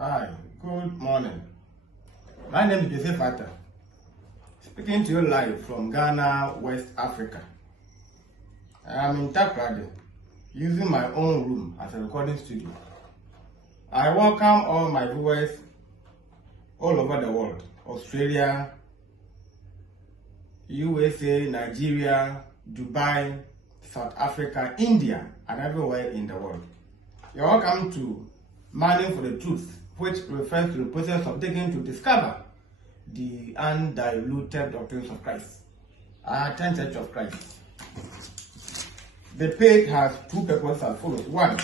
Hi, good morning. My name is Joseph, speaking to you live from Ghana, West Africa. I am in Takrade, using my own room as a recording studio. I welcome all my viewers all over the world: Australia, USA, Nigeria, Dubai, South Africa, India, and everywhere in the world. You're welcome to Mining for the Truth, which refers to the process of digging to discover the undiluted doctrines of Christ. I attend Church of Christ. The page has two purposes as follows: one,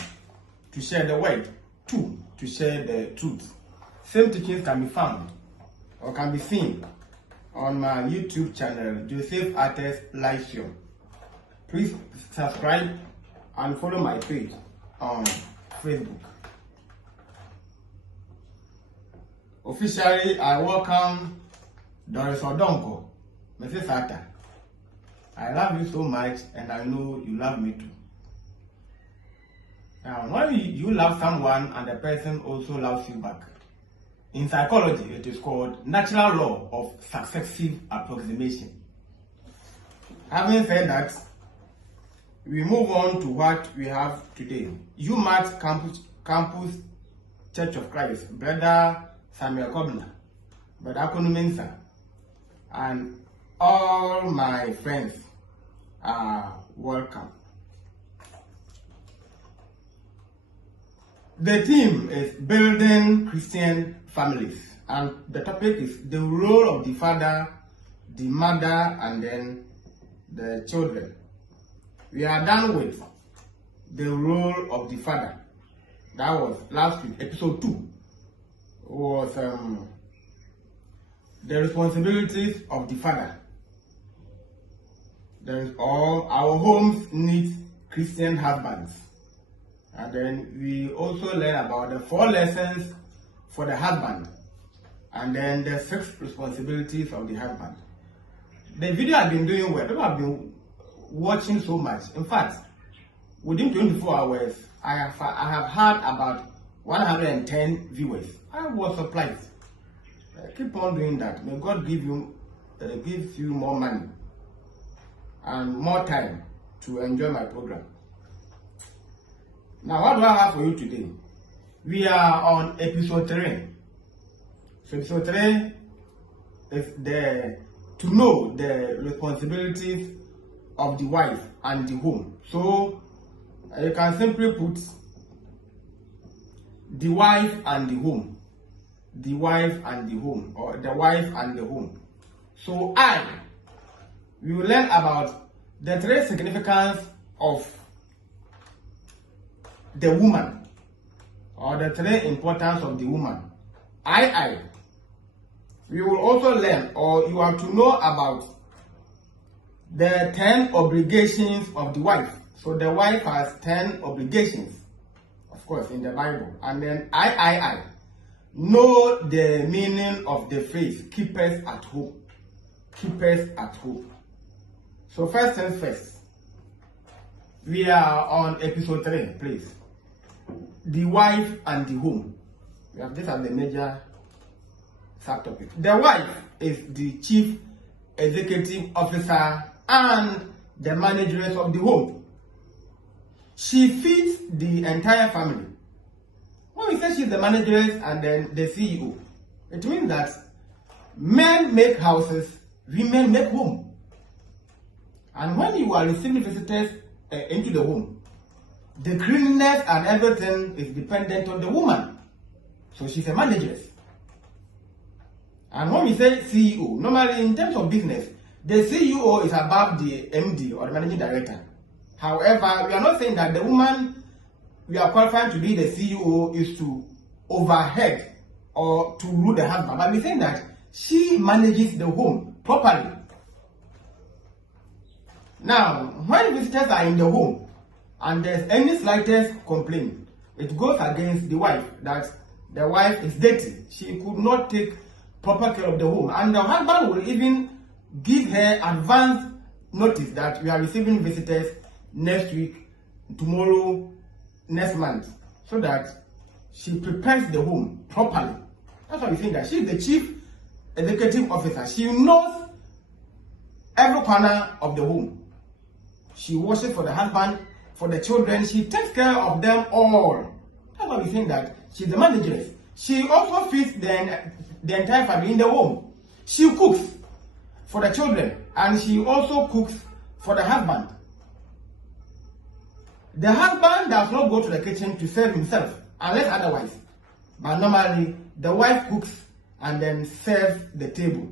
to share the word; two, to share the truth. Same teachings can be found or can be seen on my YouTube channel, Joseph Artes Live Show. Please subscribe and follow my page on Facebook. Officially, I welcome Doris Odonko, Mrs. Ata. I love you so much, and I know you love me too. Now, when you love someone and the person also loves you back, in psychology, it is called natural law of successive approximation. Having said that, we move on to what we have today. UMass Campus Church of Christ, Brother Samuel Kobna, Brother Akonumensa, and all my friends are welcome. The theme is building Christian families, and the topic is the role of the father, the mother, and then the children. We are done with the role of the father. That was last week. Episode 2 was the responsibilities of the father. There is all our homes need Christian husbands. And then we also learn about the 4 lessons for the husband, and then the 6 responsibilities of the husband. The video has been doing well. People have been watching so much. In fact, within 24 hours, I have had about 110 viewers. I was surprised. Keep on doing that. May God gives you more money and more time to enjoy my program. Now, what do I have for you today? We are on episode 3. So episode 3 is to know the responsibilities of the wife and the home. So you can simply put the wife and the home, the wife and the home, or the wife and the home. So we will learn about the 3 significance of the woman, or the 3 importance of the woman. We will also learn, or you have to know about the 10 obligations of the wife. So the wife has 10 obligations, of course, in the Bible. And then know the meaning of the phrase keepers at home. Keepers at home. So first things first, we are on episode 3, please. The wife and the home. These are the major subtopics. The wife is the chief executive officer and the manageress of the home. She feeds the entire family. When we say she's the manageress and then the CEO, it means that men make houses, women make home. And when you are receiving visitors into the home, the cleanliness and everything is dependent on the woman. So she's a manageress. And when we say CEO, normally in terms of business, the CEO is above the MD or the managing director. However, we are not saying that the woman we are qualified to be the CEO is to overhead or to rule the husband, but we're saying that she manages the home properly. Now, when visitors are in the home and there's any slightest complaint, it goes against the wife, that the wife is dirty. She could not take proper care of the home, and the husband will even give her advance notice that we are receiving visitors next week, tomorrow, next month, so that She prepares the home properly. That's why we think that she's the chief executive officer. She knows every corner of the home. She washes for the husband, for the children. She takes care of them all. That's why we think that she's the manager. She also feeds the entire family in the home. She cooks for the children, and she also cooks for the husband. The husband does not go to the kitchen to serve himself, unless otherwise. But normally, the wife cooks and then serves the table,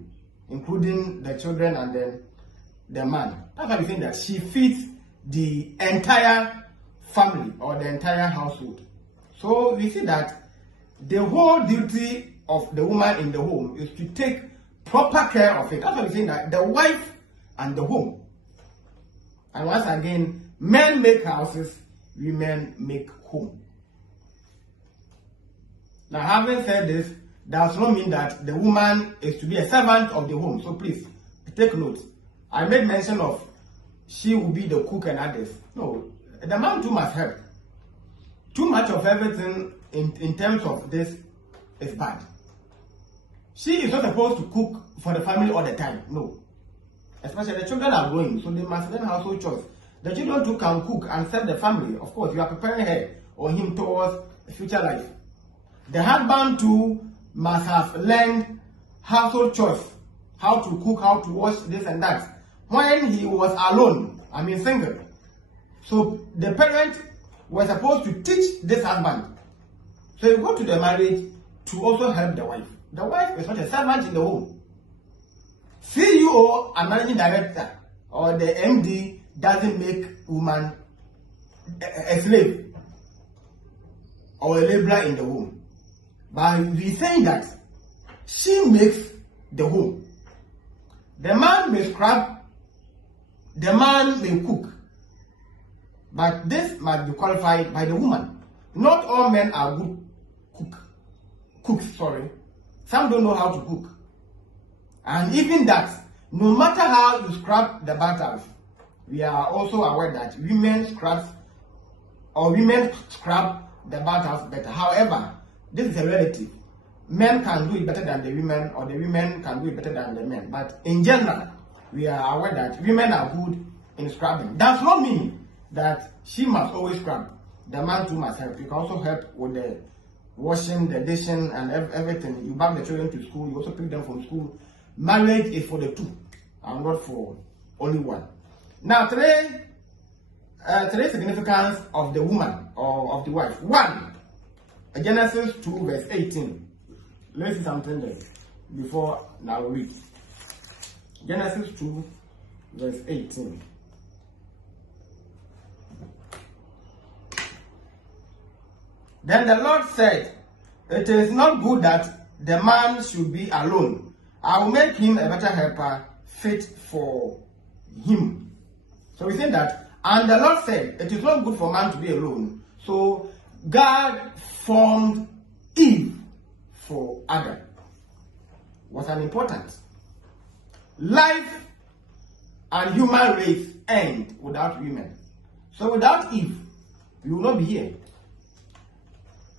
including the children and then the man. That's why we think that she feeds the entire family or the entire household. So we see that the whole duty of the woman in the home is to take proper care of it. That's why we think that the wife and the home. And once again, men make houses, women make home. Now, having said this, does not mean that the woman is to be a servant of the home. So please, take note. I made mention of she will be the cook and others. No, the man too must help. Too much of everything in terms of this is bad. She is not supposed to cook for the family all the time. No. Especially the children are growing, so they must learn household chores. The children too can cook and serve the family. Of course, you are preparing her or him towards a future life. The husband too must have learned household chores, how to cook, how to wash this and that. When he was alone, single. So the parent was supposed to teach this husband. So you go to the marriage to also help the wife. The wife is not a servant in the home. CEO and managing director or the MD doesn't make woman a slave or a laborer in the home. But we saying that she makes the home. The man may scrub, the man may cook, but this must be qualified by the woman. Not all men are good cooks. Some don't know how to cook. And even that, no matter how you scrub the batters, we are also aware that women scrub the batters better. However, this is a relative. Men can do it better than the women, or the women can do it better than the men. But in general, we are aware that women are good in scrubbing. Does not mean that she must always scrub. The man too must help. You can also help with the washing, the dishing, and everything. You bring the children to school. You also pick them from school. Marriage is for the two, and not for only one. Now, today's significance of the woman or of the wife. 1, Genesis 2 verse 18. Let's see something there before now we read. Genesis 2 verse 18. Then the Lord said, "It is not good that the man should be alone. I will make him a better helper fit for him." So we say that, and the Lord said, it is not good for man to be alone. So God formed Eve for Adam. Was an important. Life and human race end without women. So without Eve, we will not be here.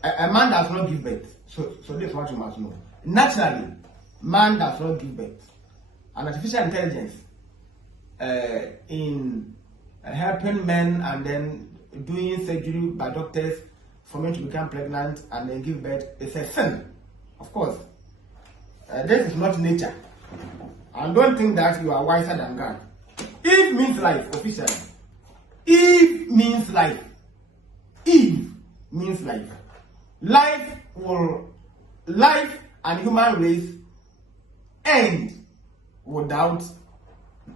A man does not give birth. So this is what you must know. Naturally, man does not give birth. And artificial intelligence in helping men and then doing surgery by doctors for men to become pregnant and then give birth is a sin. Of course, this is not nature. And don't think that you are wiser than God. Eve means life, officially. Eve means life. Eve means life. Life and human race end without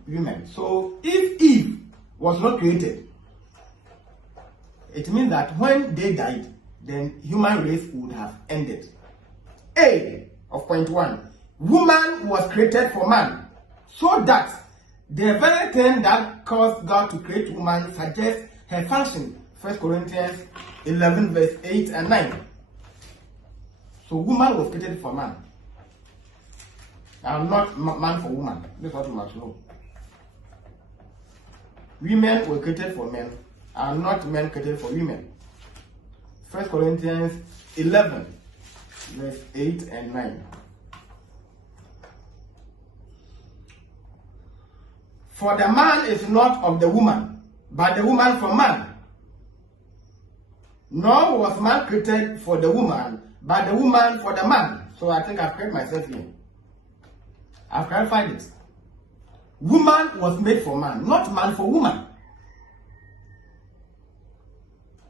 women. So if Eve was not created, it means that when they died, then human race would have ended. A of point 1. Woman was created for man, so that the very thing that caused God to create woman suggests her function. 1 Corinthians 11 verse 8 and 9. So woman was created for man, and not man for woman. This is what you must know. Women were created for men, and not men created for women. 1 Corinthians 11, verse 8 and 9. For the man is not of the woman, but the woman from man. Nor was man created for the woman, but the woman for the man. So I think I've corrected myself here. I've clarified it. Woman was made for man, not man for woman.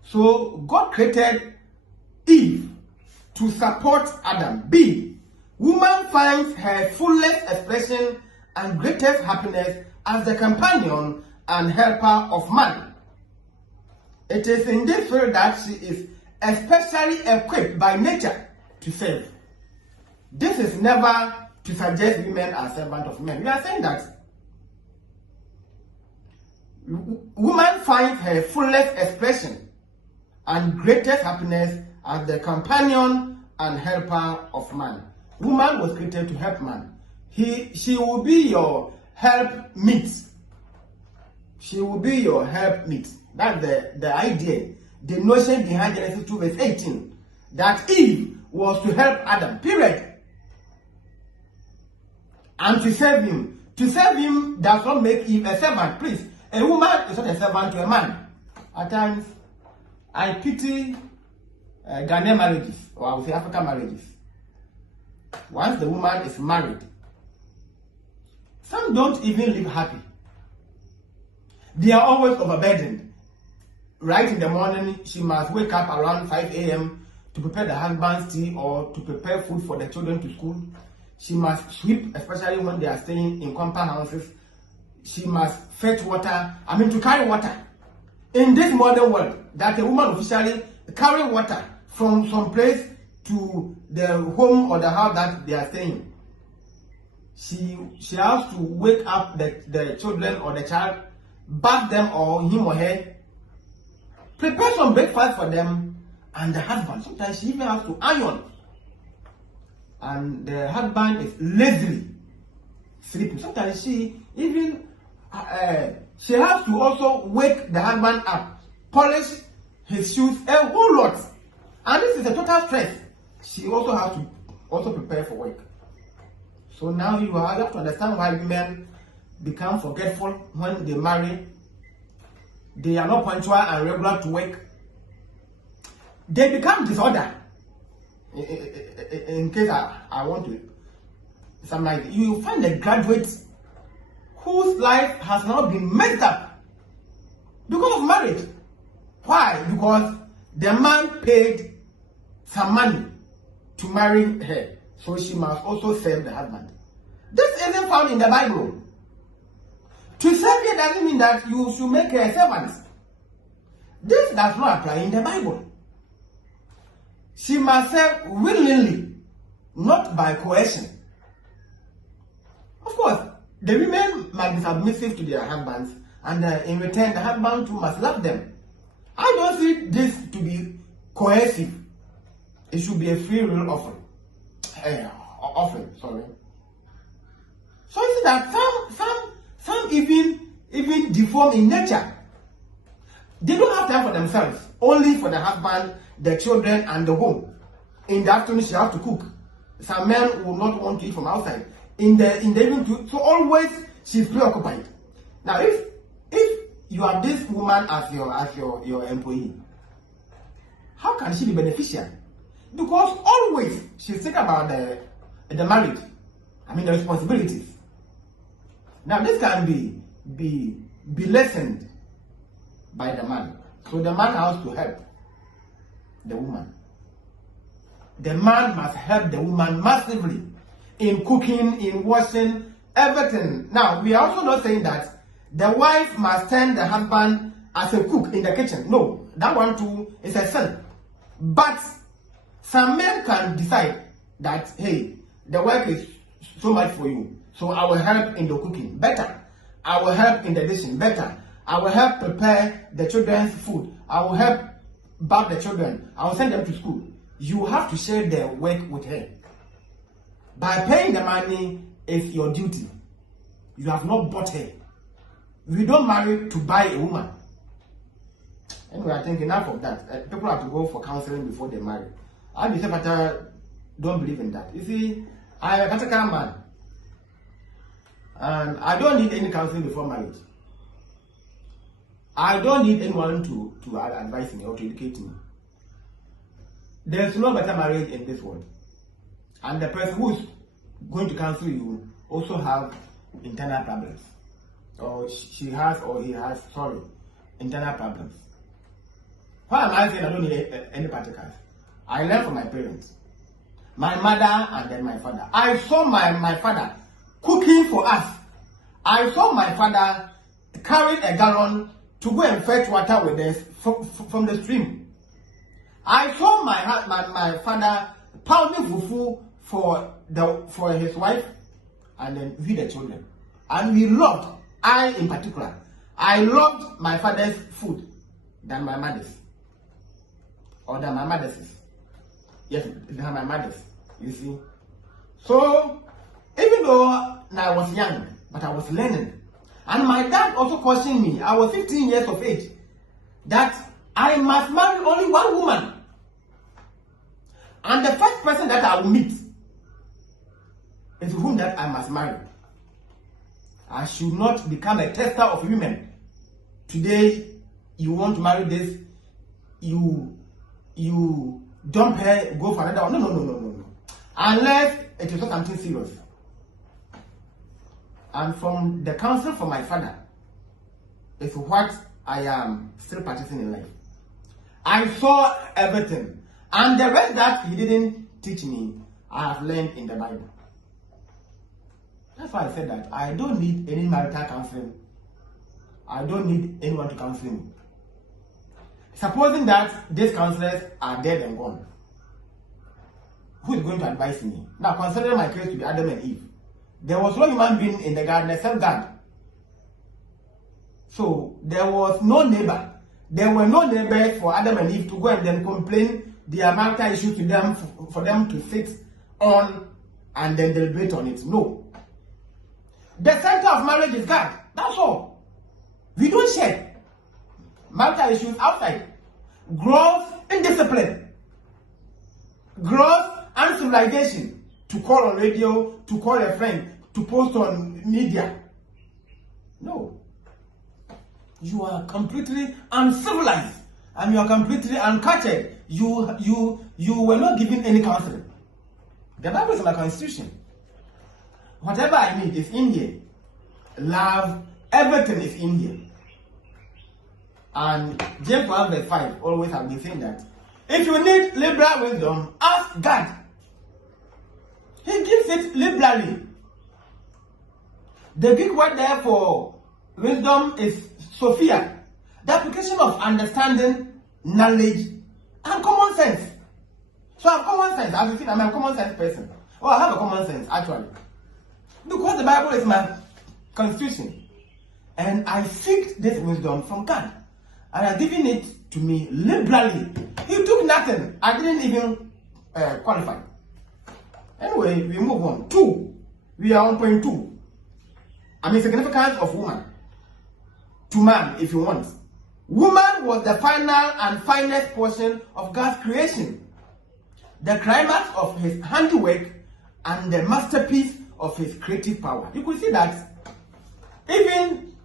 So God created Eve to support Adam. B. Woman finds her fullest expression and greatest happiness as the companion and helper of man. It is in this field that she is especially equipped by nature to serve. This is never to suggest women are servants of men. We are saying that woman finds her fullest expression and greatest happiness as the companion and helper of man. Woman was created to help man. She will be your help meet. She will be your help meet. That's the idea, the notion behind Genesis 2 verse 18. That Eve was to help Adam, period. And to serve him. To serve him does not make Eve a servant, please. A woman is not a servant to a man. At times, I pity Ghanaian marriages, or I would say African marriages. Once the woman is married, some don't even live happy. They are always overburdened. Right in the morning, she must wake up around 5 a.m. to prepare the husband's tea or to prepare food for the children to school. She must sweep, especially when they are staying in compound houses. She must fetch water, to carry water. In this modern world, that a woman officially carry water from some place to the home or the house that they are staying. She has to wake up the children or the child, bath them or him or her, prepare some breakfast for them, and the husband. Sometimes she even has to iron. And the husband is lazily sleeping. Sometimes she even she has to also wake the husband up, polish his shoes, a whole lot. And this is a total stress. She also has to also prepare for work. So now you have to understand why women become forgetful when they marry. They are not punctual and regular to work. They become disorder. In case I want to, something like you find a graduate whose life has now been messed up because of marriage. Why? Because the man paid some money to marry her, so she must also serve the husband. This isn't found in the Bible. To serve her doesn't mean that you should make her a servant. This does not apply in the Bible. She must serve willingly, not by coercion. Of course, the women must be submissive to their husbands, and in return, the husband too must love them. I don't see this to be coercive. It should be a free will offering. So you see that some even deform in nature. They don't have time for themselves, only for the husband, the children, and the home. In the afternoon, she has to cook. Some men will not want to eat from outside. In the evening too, so always she's preoccupied. Now, if you have this woman as your employee, how can she be beneficial? Because always she's thinking about the marriage. The responsibilities. Now, this can be lessened by the man. So the man has to help the woman. The man must help the woman massively in cooking, in washing, everything. Now, we are also not saying that the wife must turn the husband as a cook in the kitchen. No, that one too is a sin. But some men can decide that, hey, the work is so much for you, so I will help in the cooking better. I will help in the dishing better. I will help prepare the children's food. I will help bath the children. I will send them to school. You have to share the work with her. By paying the money is your duty. You have not bought her. We don't marry to buy a woman. Anyway, I think enough of that. People have to go for counseling before they marry. I don't believe in that. You see, I'm a practical man. And I don't need any counseling before marriage. I don't need anyone to advise me or to educate me. There's no better marriage in this world. And the person who's going to counsel you also have internal problems. Or she has or he has, internal problems. Why am I saying I don't need any particles? I learned from my parents. My mother and then my father. I saw my father cooking for us. I saw my father carry a gallon to go and fetch water with us from the stream. I saw my father pounding fufu for his wife and then we the children. And we loved, I in particular, I loved my father's food than my mother's. Or than my mother's. Yes, than my mother's. You see. So, even though I was young, but I was learning. And my dad also cautioned me, I was 15 years of age, that I must marry only one woman. And the first person that I will meet is whom that I must marry. I should not become a tester of women. Today, you want to marry this, you dump her, go for another one. No. Unless it is not something serious. And from the counsel from my father is what I am still practicing in life. I saw everything. And the rest that he didn't teach me, I have learned in the Bible. That's why I said that I don't need any marital counseling. I don't need anyone to counsel me. Supposing that these counselors are dead and gone, who is going to advise me? Now, consider my case to be Adam and Eve. There was no human being in the garden except God. So, there was no neighbor. There were no neighbors for Adam and Eve to go and then complain their marital issues to them, for them to sit on and then deliberate on it. No. The center of marriage is God. That's all. We don't share marital issues outside. Growth in discipline. Growth and civilization. To call on radio, to call a friend, to post on media. No. You are completely uncivilized and you are completely uncultured. You were not given any counseling. The Bible is my constitution. Whatever I need is Indian. Love, everything is Indian. And James 1 verse 5 always have been saying that if you need liberal wisdom, ask God. He gives it liberally. The Greek word there for wisdom is Sophia. The application of understanding, knowledge, and common sense. So I have common sense. As you see, I'm a common sense person. Oh, I have a common sense, actually. Because the Bible is my constitution. And I seek this wisdom from God. And I've given it to me liberally. He took nothing. I didn't even qualify. Anyway, we move on. 2. We are on point 2. I mean, significance of woman. To man, if you want. Woman was the final and finest portion of God's creation. The climax of his handiwork and the masterpiece of his creative power. You could see that even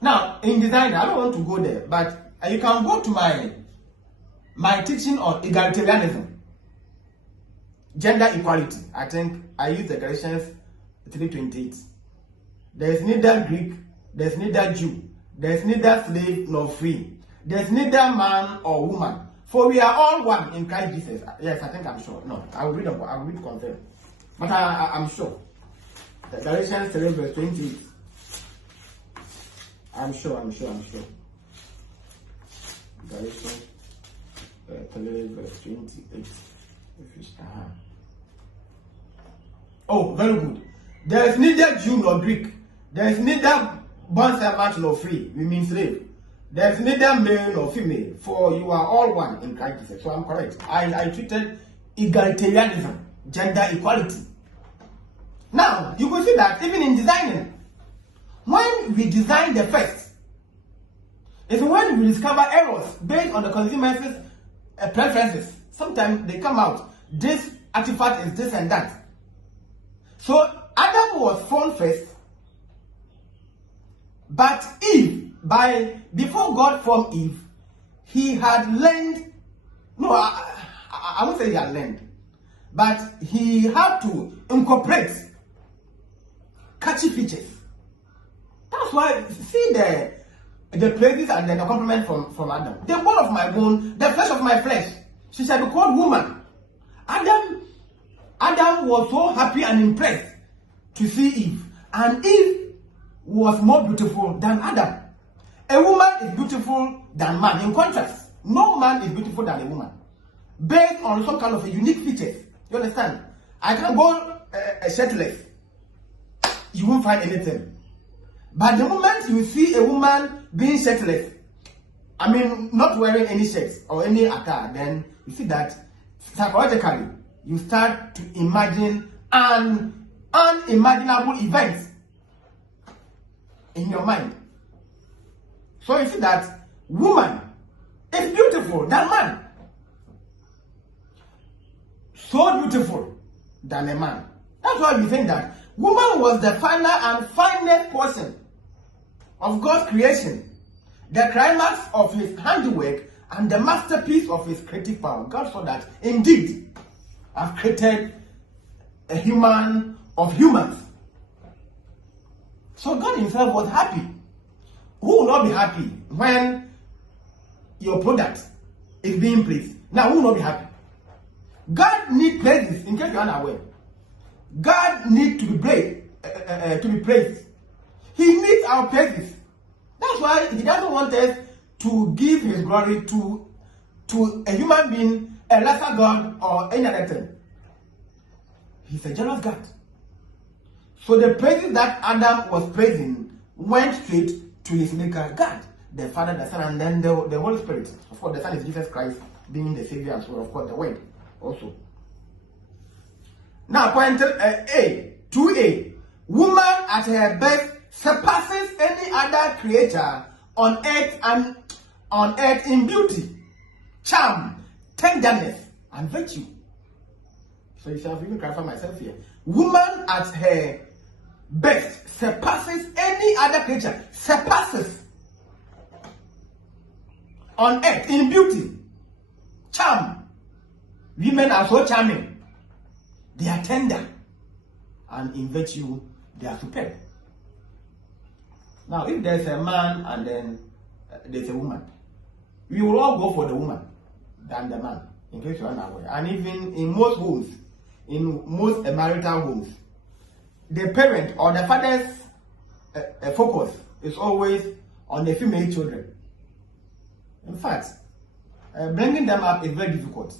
now in design, I don't want to go there, but you can go to my teaching on egalitarianism, gender equality. I think I use the Galatians 3:28. There is neither Greek, there is neither Jew, there is neither slave nor free, there is neither man or woman, for we are all one in Christ Jesus. Yes, I think I'm sure. No, I will read confirm, but I'm sure. The Galatians 3 verse 28. I'm sure. Galatians 3 verse 28. Oh, very good. There is neither Jew nor Greek. There is neither bond servant nor free. We mean slave. There is neither male nor female, for you are all one in Christ Jesus. So I'm correct. I treated egalitarianism, gender equality. Now, you can see that even in designing, when we design the first, It's when we discover errors based on the consumer's preferences. Sometimes they come out. This artifact is this and that. So Adam was formed first, but Eve, before God formed Eve, he had learned. No, I won't say he had learned, but he had to incorporate catchy features. That's why see the praises and then the compliment from Adam. The bone of my bone, the flesh of my flesh. She shall be called woman. Adam was so happy and impressed to see Eve. And Eve was more beautiful than Adam. A woman is beautiful than man. In contrast, no man is beautiful than a woman. Based on some kind of a unique features. You understand? I can go shirtless. You won't find anything. But the moment you see a woman being shirtless, I mean, not wearing any shirts or any attire, then you see that psychologically, you start to imagine an unimaginable event in your mind. So you see that woman is beautiful than man. So beautiful than a man. That's why we think that woman was the final and finest portion of God's creation, the climax of his handiwork and the masterpiece of his creative power. God saw that indeed I've created a human of humans. So God himself was happy. Who will not be happy when your product is being praised? Now, who will not be happy? God needs praises, in case you are unaware. God needs to be praised. He needs our praises. That's why he doesn't want us to give his glory to a human being, a lesser God, or any other thing. He's a jealous God. So the praises that Adam was praising went straight to his maker, God, the Father, the Son, and then the Holy Spirit. Of course, the Son is Jesus Christ, being the Savior as well. Of course, the Word also. Now, point A, 2A. Woman at her best surpasses any other creature on earth in beauty, charm, tenderness, and virtue. So you shall even clarify myself here. Woman at her best surpasses any other creature, surpasses on earth in beauty, charm. Women are so charming. They are tender, and in virtue, they are superb. Now, if there's a man and then there's a woman, we will all go for the woman than the man, in case you are not aware. And even in most homes, in most marital homes, the parent or the father's focus is always on the female children. In fact, bringing them up is very difficult.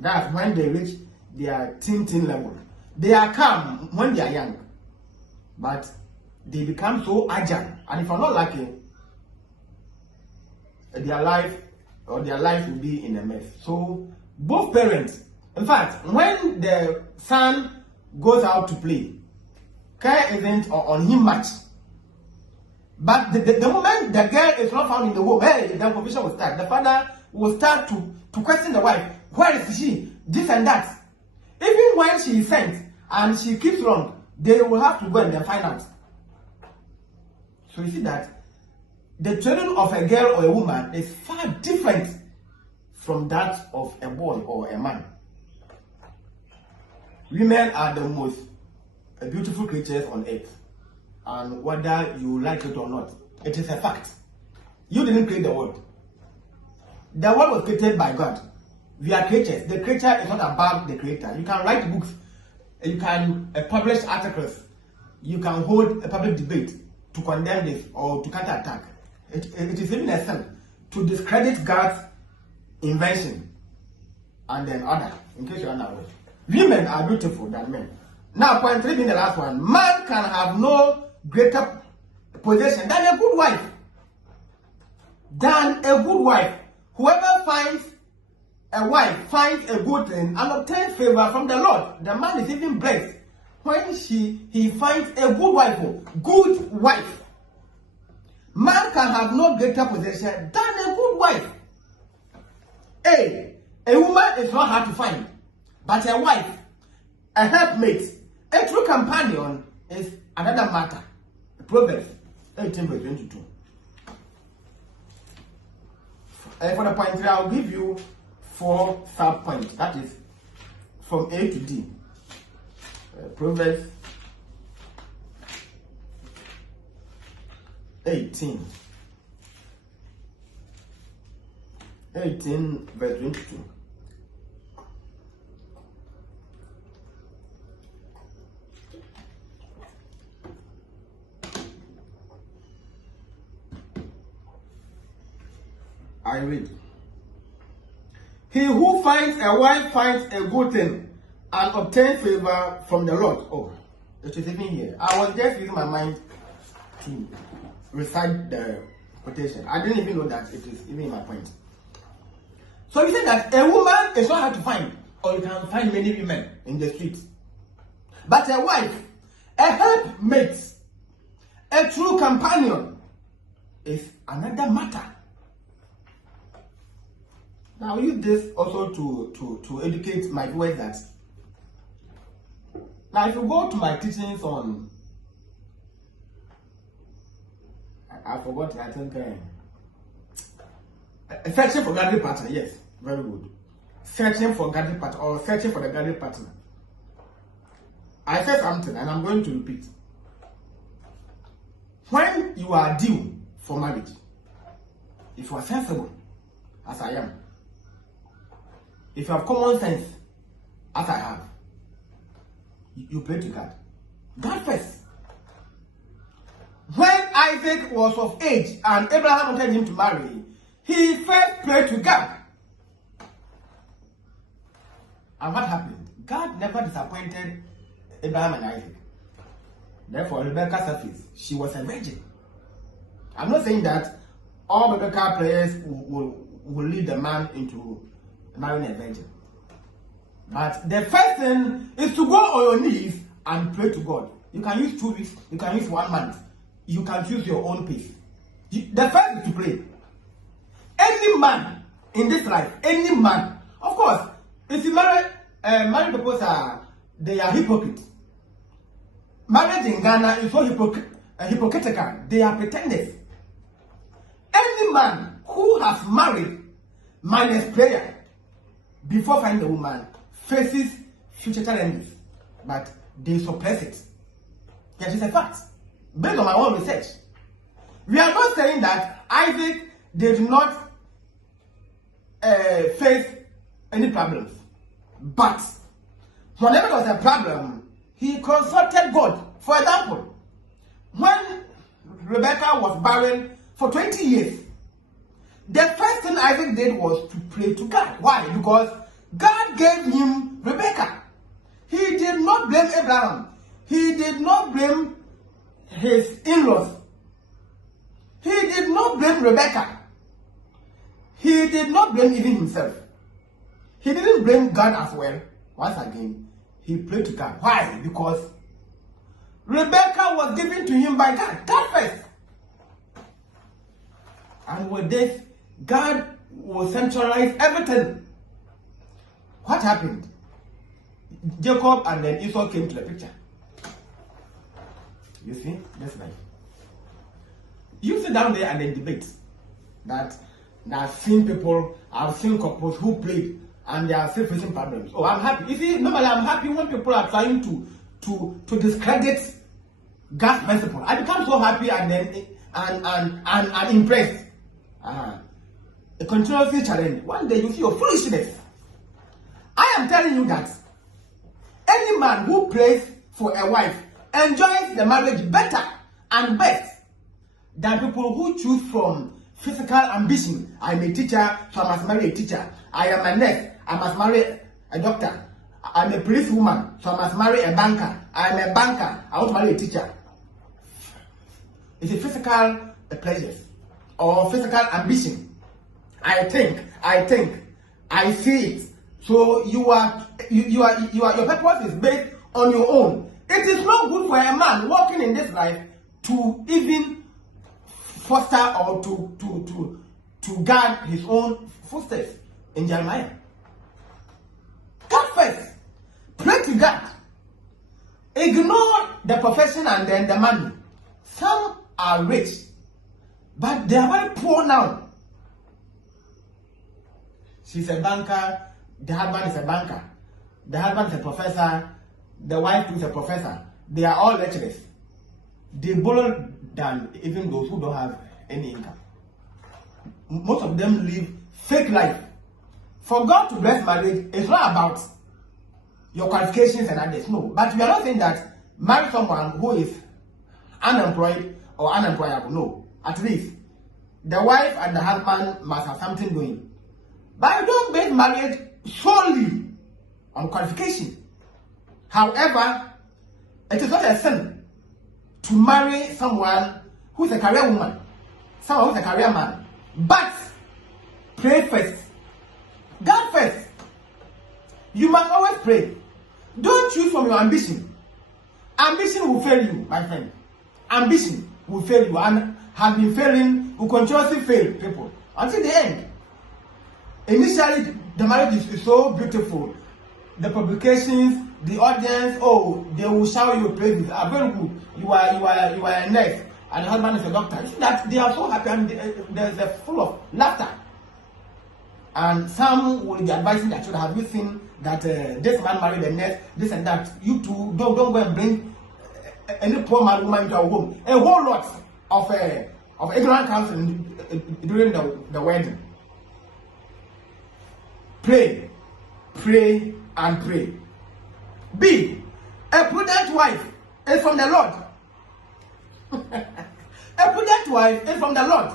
That's when they reach their teen level. They are calm when they are young, but they become so agile, and if you're not lucky, their life will be in a mess. So both parents, in fact, when the son goes out to play, care isn't on him much. But the moment the girl is not found in the home, hey, the confusion will start. The father will start to question the wife. Where is she? This and that. Even when she is sent and she keeps wrong, they will have to go and then find out. So you see that the training of a girl or a woman is far different from that of a boy or a man. Women are the most beautiful creatures on earth. And whether you like it or not, it is a fact. You didn't create the world. The world was created by God. We are creatures. The creature is not above the creator. You can write books. You can publish articles. You can hold a public debate to condemn this or to counterattack. It is even a sin to discredit God's invention and then other, in case you are not aware. Women are beautiful than men. Now, point 3 being the last one. Man can have no greater possession than a good wife. Than a good wife. Whoever finds a wife finds a good thing and obtains favor from the Lord. The man is even blessed when he finds a good wife. Good wife. Man can have no greater possession than a good wife. A woman is not hard to find, but a wife, a helpmate, a true companion is another matter. Proverbs 18:22. For the point 3, I'll give you 4 sub-points. That is from A to D. Proverbs 18:22. I read. He who finds a wife finds a good thing and obtains favor from the Lord. Oh, it is even here. I was just using my mind to recite the quotation. I didn't even know that it is even in my point. So you say that a woman is not hard to find, or you can find many women in the streets. But a wife, a helpmate, a true companion is another matter. Now I'll use this also to educate my viewers that now if you go to my teachings on I forgot, I think searching for godly partner, yes, very good. Searching for godly partner or searching for the godly partner. I said something and I'm going to repeat. When you are due for marriage, if you are sensible, as I am, if you have common sense, as I have, you pray to God. God first. When Isaac was of age and Abraham wanted him to marry, he first prayed to God. And what happened? God never disappointed Abraham and Isaac. Therefore, Rebecca surfaced. She was a virgin. I'm not saying that all Rebecca prayers will lead the man into marrying a virgin. But the first thing is to go on your knees and pray to God. You can use 2 weeks, you can use 1 month. You can choose your own pace. The first is to pray. Any man in this life, any man, of course, if you married people they are hypocrites. Marriage in Ghana is so hypocritical. They are pretenders. Any man who has married minus prayer before finding a woman faces future challenges, but they suppress it. That is a fact. Based on my own research, we are not saying that Isaac did not face any problems, but whenever there was a problem, he consulted God. For example, when Rebecca was barren for 20 years, the first thing Isaac did was to pray to God. Why? Because God gave him Rebecca. He did not blame Abraham. He did not blame his in-laws. He did not blame Rebecca. He did not blame even himself. He didn't blame God as well. Once again, he prayed to God. Why? Because Rebecca was given to him by God. God first. And with this, God will centralize everything. What happened? Jacob and then Esau came to the picture. You see, that's life. You sit down there and then debate that I've seen people, I've seen couples who prayed and they are still facing problems. Oh, I'm happy. You see, normally I'm happy when people are trying to discredit God's principle. I become so happy and then and impressed. A continuously challenge. One day you see your foolishness. I am telling you that any man who prays for a wife enjoys the marriage better and best than people who choose from physical ambition. I'm a teacher, so I must marry a teacher. I am a nurse, I must marry a doctor. I'm a policewoman, so I must marry a banker. I'm a banker, I want to marry a teacher. It's a physical pleasure or physical ambition. I think, I see it. So your purpose is based on your own. It is not good for a man walking in this life to even foster or to guard his own footsteps in Jeremiah. God first. Pray to God. Ignore the profession and then the money. Some are rich, but they are very poor now. She's a banker, the husband is a banker, the husband is a professor, the wife is a professor. They are all lecturers. They borrow than even those who don't have any income. Most of them live fake life. For God to bless marriage, it's not about your qualifications and others. No. But we are not saying that marry someone who is unemployed or unemployable. No. At least the wife and the husband must have something doing. But you don't base marriage solely on qualification. However, it is not a sin to marry someone who is a career woman, someone who is a career man. But pray first. God first. You must always pray. Don't choose from your ambition. Ambition will fail you, my friend. Ambition will fail you and has been failing, will continuously fail people until the end. Initially, the marriage is so beautiful. The publications, the audience, oh, they will shower you praises. Are very good. You are a nurse, and the husband is a doctor. You see that they are so happy and there's a full of laughter. And some will be advising their children, have you seen that this man married a nurse, this and that. You too, don't go and bring any poor man woman into our home. A whole lot of ignorant counsel during the wedding. Pray, pray, and pray. B. A prudent wife is from the Lord. A prudent wife is from the Lord.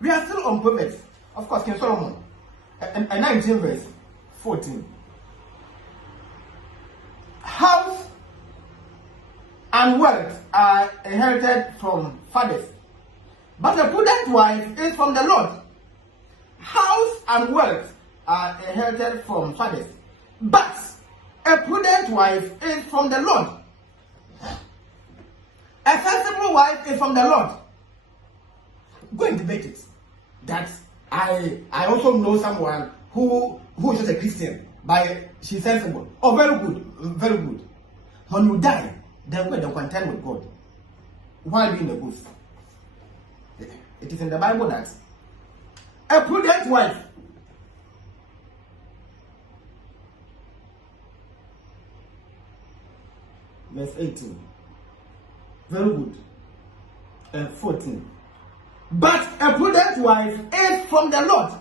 We are still on Proverbs. Of course, King Solomon. And 19 verse 14. House and wealth are inherited from fathers, but a prudent wife is from the Lord. House and wealth are inherited from fathers, but a prudent wife is from the Lord. A sensible wife is from the Lord. Go and debate it. That I also know someone who is just a Christian, but she's sensible. Oh, very good, very good. When you die, then go and contend with God while in the bush. It is in the Bible that a prudent wife verse 18. Very good. 14. But a prudent wife is from the Lord.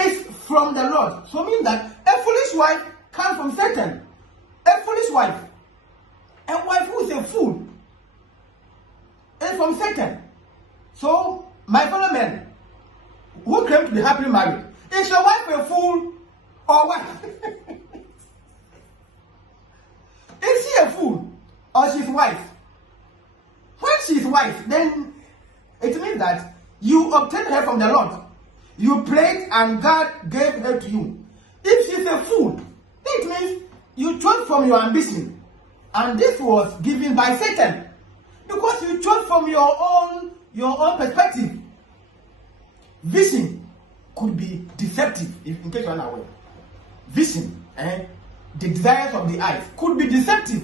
Is from the Lord. So means that a foolish wife comes from Satan. A foolish wife. A wife who is a fool is from Satan. So, my fellow men who claim to be happily married, is your wife a fool or what? Is she a fool or she's wife? When she's wife, then it means that you obtained her from the Lord. You prayed and God gave her to you. If she's a fool, it means you chose from your ambition. And this was given by Satan. Because you chose from your own perspective. Vision could be deceptive, in case you are not aware. Vision, the desires of the eyes, could be deceptive.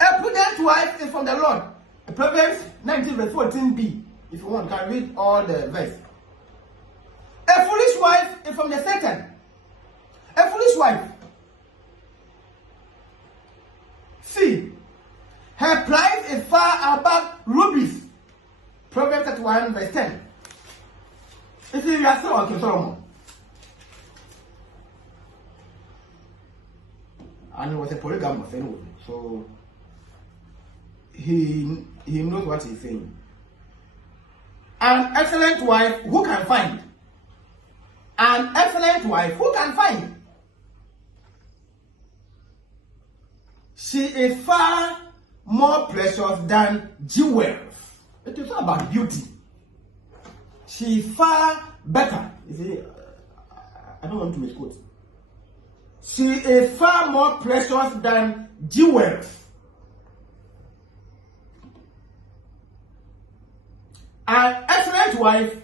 A prudent wife is from the Lord. Proverbs 19 verse 14b. If you want, you can read all the verse. A foolish wife is from the Satan. A foolish wife. See, her price is far above rubies. Proverbs 31 verse 10. You see, we are still on King Solomon. And he was a polygamous anyway. So he knows what he's saying. An excellent wife who can find? An excellent wife who can find? She is far more precious than jewels. It is not about beauty. She is far better. You see, I don't want to misquote. She is far more precious than jewels. An excellent wife,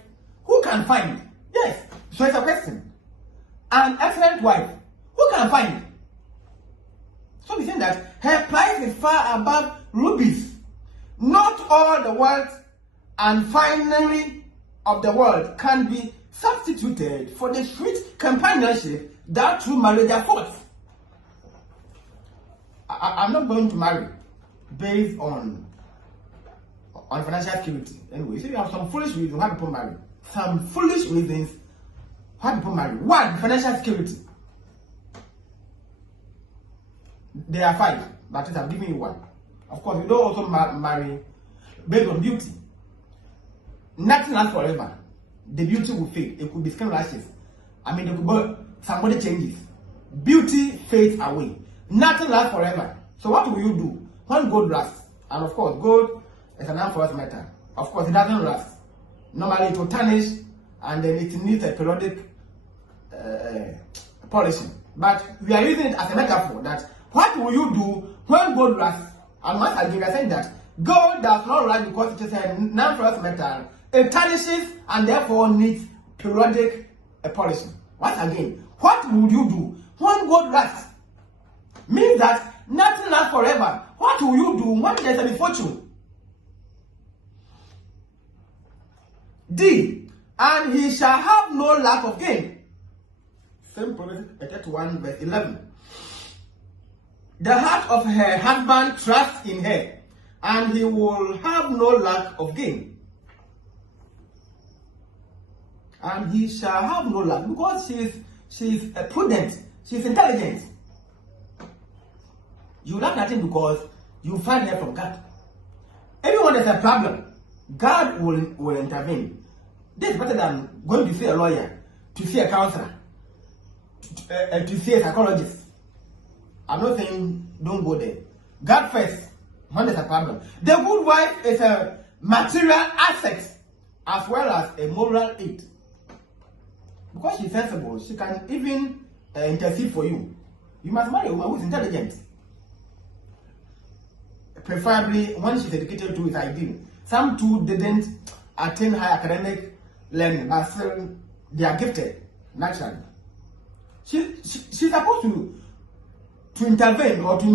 who can find? Yes, so it's a question. An excellent wife, who can find? So we're saying that her price is far above rubies. Not all the wealth and finery of the world can be substituted for the sweet companionship that true marriage affords. I'm not going to marry based on financial security. Anyway, so you have some foolish reasons why people marry. Some foolish reasons why people marry. One, financial security. There are 5, but I'm giving you one. Of course, you don't also marry based on beauty. Nothing lasts forever. The beauty will fade. It could be skin rashes. Somebody changes. Beauty fades away. Nothing lasts forever. So what will you do when gold lasts? And of course, gold is an amorphous metal. Of course, it doesn't last. Normally, it will tarnish, and then it needs a periodic polishing. But we are using it as a metaphor that what will you do when gold lasts? And once again, we are saying that gold does not last because it is a non-ferrous metal. It tarnishes and therefore needs periodic polishing. Once again, what would you do when gold lasts? Means that nothing lasts forever. What will you do when there is a misfortune? D. And he shall have no lack of gain. Same Proverbs 31 verse 11. The heart of her husband trusts in her, and he will have no lack of gain. And he shall have no lack, because she is prudent, she is intelligent. You lack nothing because you find her from God. Everyone has a problem, God will intervene. This is better than going to see a lawyer, to see a counselor, to see a psychologist. I'm not saying don't go there. God first, when there's a problem. The good wife is a material asset as well as a moral aid. Because she's sensible, she can even intercede for you. You must marry a woman who is intelligent. Preferably, when she's educated too is ideal. Some too didn't attain high academic learning, but still they are gifted naturally. She's supposed to intervene or to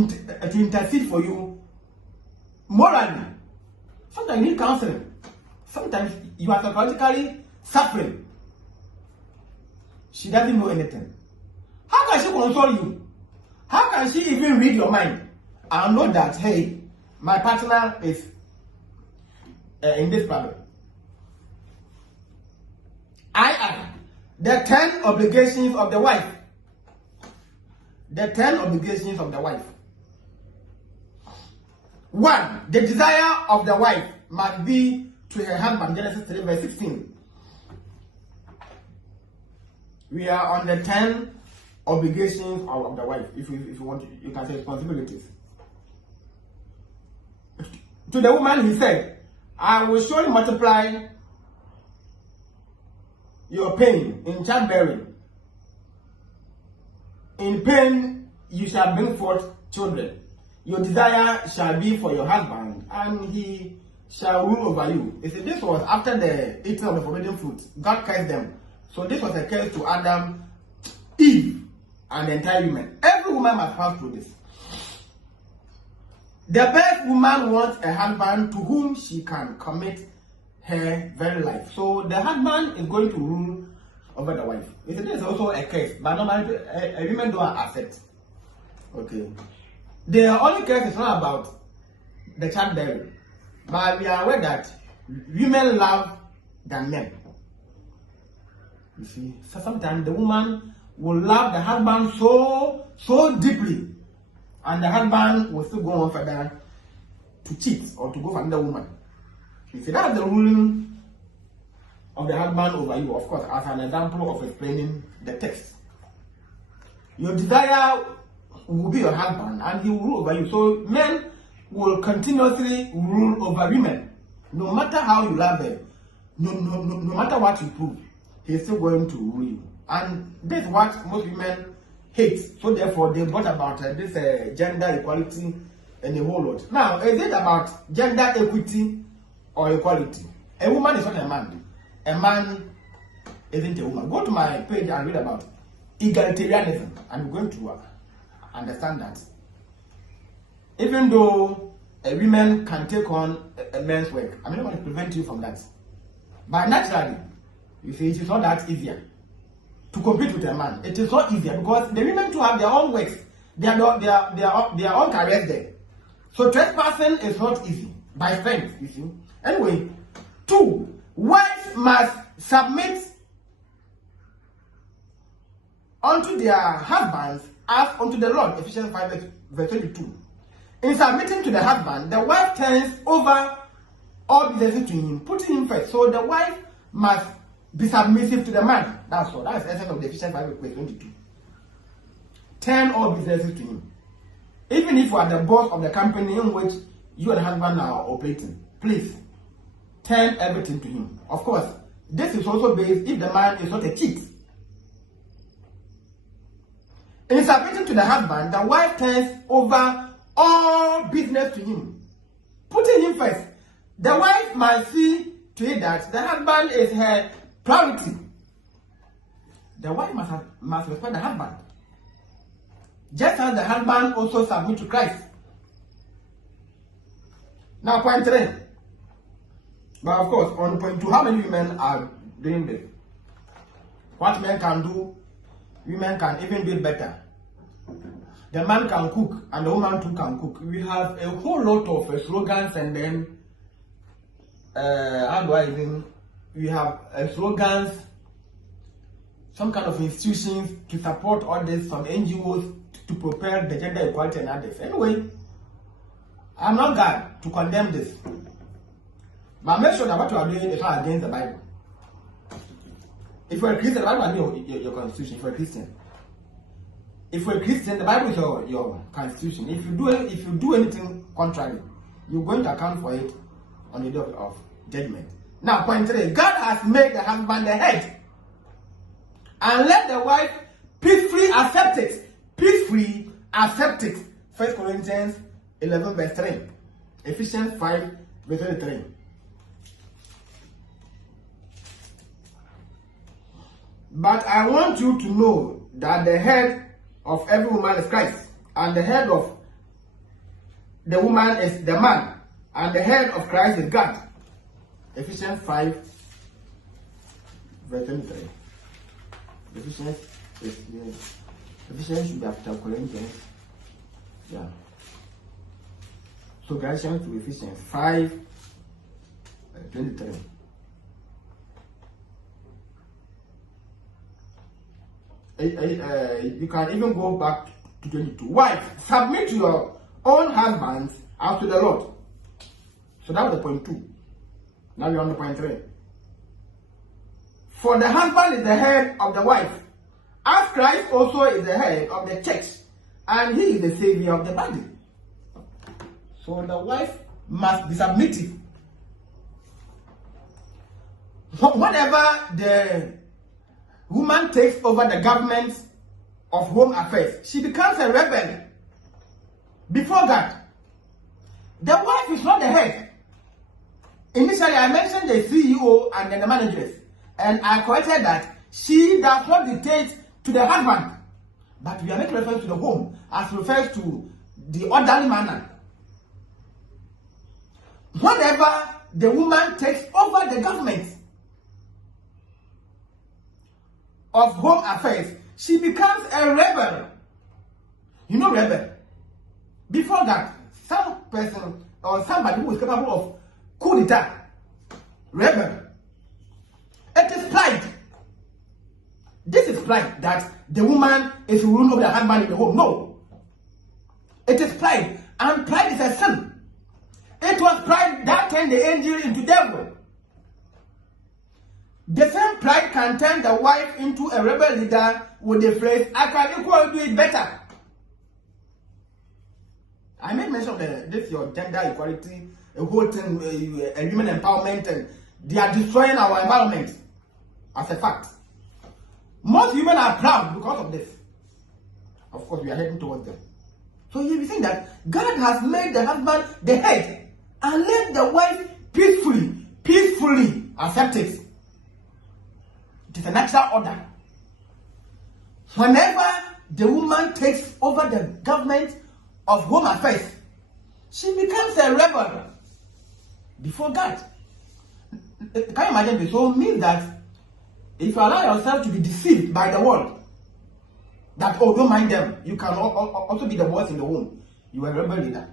intercede for you morally. Sometimes you need counseling. Sometimes you are psychologically suffering. She doesn't know anything. How can she console you? How can she even read your mind and know that, hey, my partner is in this problem? The 10 obligations of the wife. The 10 obligations of the wife. 1. The desire of the wife must be to her husband. Genesis 3 verse 16. We are on the 10 obligations of the wife. If you want, you can say responsibilities. To the woman he said, I will surely multiply your pain in childbearing. In pain you shall bring forth children. Your desire shall be for your husband, and he shall rule over you. You see, this was after the eating of the forbidden fruit. God cursed them. So this was a curse to Adam, Eve, and the entire human. Every woman must pass through this. The best woman wants a husband to whom she can commit her very life. So the husband is going to rule over the wife. You see, this is also a curse, but normally a women don't accept. Okay. The only curse is not about the childbearing, but we are aware that women love than men. You see, so sometimes the woman will love the husband so deeply, and the husband will still go on further to cheat or to go for another woman. You see, that's the ruling of the husband over you, of course, as an example of explaining the text. Your desire will be your husband, and he will rule over you. So men will continuously rule over women. No matter how you love them, no matter what you prove, he's still going to rule you. And this is what most women hate. So therefore, they brought about this gender equality in the whole world. Now, is it about gender equity or equality? A woman is not a man. A man isn't a woman. Go to my page and read about egalitarianism. I'm going to understand that. Even though a woman can take on a man's work, I'm not going to prevent you from that. But naturally, you see, it is not that easier to compete with a man. It is not easier because the women too have their own works, their own careers there. So trespassing is not easy by strength, you see. Anyway, 2, wives must submit unto their husbands as unto the Lord. Ephesians 5 verse 22. In submitting to the husband, the wife turns over all business to him, putting him first. So the wife must be submissive to the man. That's all. That's the essence of the Ephesians 5 verse 22. Turn all businesses to him. Even if you are the boss of the company in which you and the husband are operating, please turn everything to him. Of course, this is also based if the man is not a cheat. In submitting to the husband, the wife turns over all business to him, putting him first. The wife must see to it that the husband is her priority. The wife must respect the husband, just as the husband also submit to Christ. Now, point 3. But of course, on point 2, how many women are doing this? What men can do, women can even do it better. The man can cook and the woman too can cook. We have a whole lot of slogans, and then we have slogans, some kind of institutions to support all this, some NGOs to propel the gender equality and others. Anyway, I'm not God to condemn this, but make sure that what you are doing is not against the Bible. If you're a Christian, the Bible is your constitution. If you're a Christian, the Bible is your constitution. If you do anything contrary, you're going to account for it on the day of judgment. Now, point 3. God has made the husband the head, and let the wife peacefully accept it. Peacefully accept it. 1 Corinthians 11 verse 3. Ephesians 5 verse 23. But I want you to know that the head of every woman is Christ, and the head of the woman is the man, and the head of Christ is God. Ephesians 5 verse 23. Ephesians should be after Corinthians. Yeah. So Galatians to Ephesians 5 23. You can even go back to 22. Wives, submit to your own husbands as to the Lord. So that was the point 2. Now we're on the point 3. For the husband is the head of the wife, as Christ also is the head of the church, and he is the savior of the body. So the wife must be submissive. Whenever the woman takes over the government of home affairs, she becomes a rebel before God. The wife is not the head. Initially, I mentioned the CEO and then the managers, and I corrected that she does not dictate to the husband, but we are making reference to the home as refers to the orderly manner. Whenever the woman takes over the government of home affairs, she becomes a rebel. You know, rebel. Before that, some person or somebody who is capable of coup d'etat, rebel. It is pride. This is pride that the woman is ruling over the husband in the home. No. It is pride, and pride is a sin. It was pride that turned the angel into devil. The same pride can turn the wife into a rebel leader with the phrase, I can equally do it better. I made mention of this your gender equality, a whole thing, women empowerment, and they are destroying our environment as a fact. Most women are proud because of this. Of course, we are heading towards them. So you be saying that God has made the husband the head, and let the wife peacefully peacefully accept it. It is a natural order. Whenever the woman takes over the government of home affairs, she becomes a rebel before God. Can you imagine this? So it means that if you allow yourself to be deceived by the world, that, oh, don't mind them, you can also be the boss in the home. You are a rebel leader.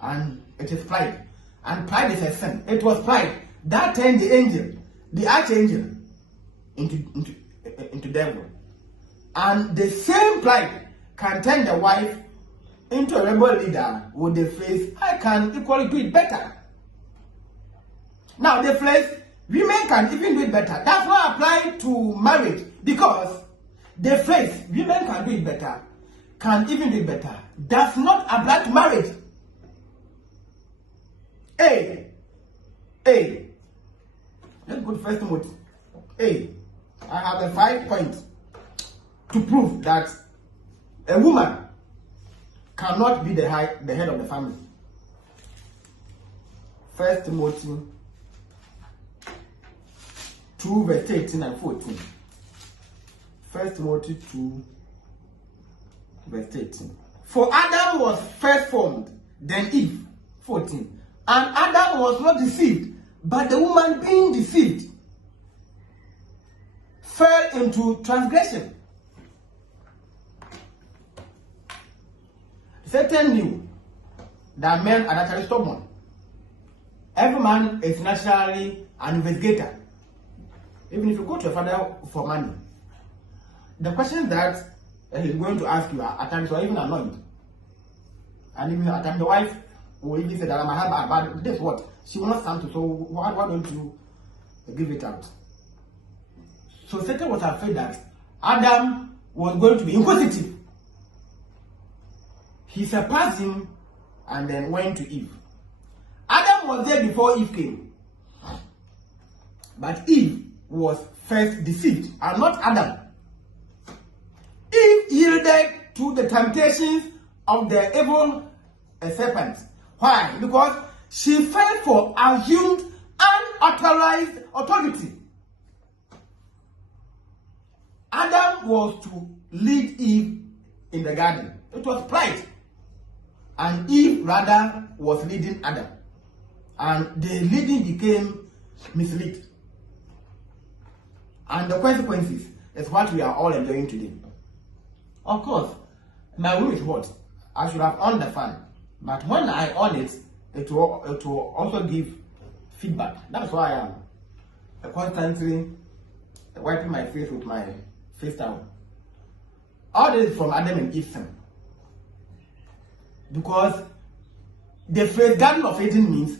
And it is pride. And pride is a sin. It was pride that turned the angel, the archangel, into devil. And the same pride can turn the wife into a rebel leader with the phrase, I can equally do it better. Now the phrase, women can even do it better, that's not applied to marriage, because the phrase, women can do it better, can even do it better, does not apply to marriage. Let's go to First Timothy. I have a 5 points to prove that a woman cannot be the head of the family. First Timothy 2 verse 13 and 14. First Timothy 2 verse 13. For Adam was first formed, then Eve. 14. And Adam was not deceived, but the woman being deceived fell into transgression. Satan knew that men are naturally stubborn. Every man is naturally an investigator. Even if you go to your father for money, the questions that he's going to ask you are at times are even annoying. And even at times the wife will even say that I'm a husband, but this what? She wants something, so why don't you give it out? So Satan was afraid that Adam was going to be inquisitive. He surpassed him and then went to Eve. Adam was there before Eve came. But Eve was first deceived and not Adam. Eve yielded to the temptations of the evil serpent. Why? Because she fell for assumed unauthorized authority. Adam was to lead Eve in the garden. It was pride. And Eve rather was leading Adam. And the leading became mislead. And the consequences is what we are all enjoying today. Of course, my room is hot. I should have on the fan. But when I on it, it will also give feedback. That's why I am constantly wiping my face with my face towel. All this is from Adam and Eve sin. Because the phrase Garden of Eden means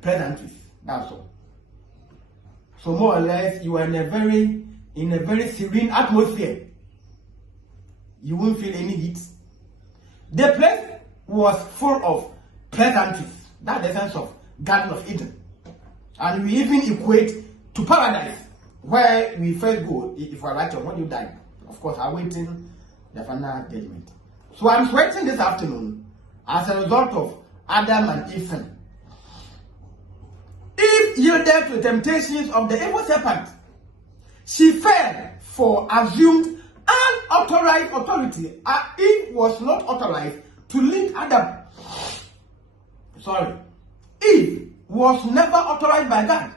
pleasantries. That's all. So more or less, you are in a very serene atmosphere. You won't feel any heat. The place was full of pleasantries. That's the sense of Garden of Eden. And we even equate to paradise, where we first go if we are righteous when you die. Of course, awaiting the final judgment. So I'm sweating this afternoon as a result of Adam and Eve sin. Eve yielded to the temptations of the evil serpent. She fell for assumed unauthorized authority. Eve was not authorized to lead Adam. Eve was never authorized by God.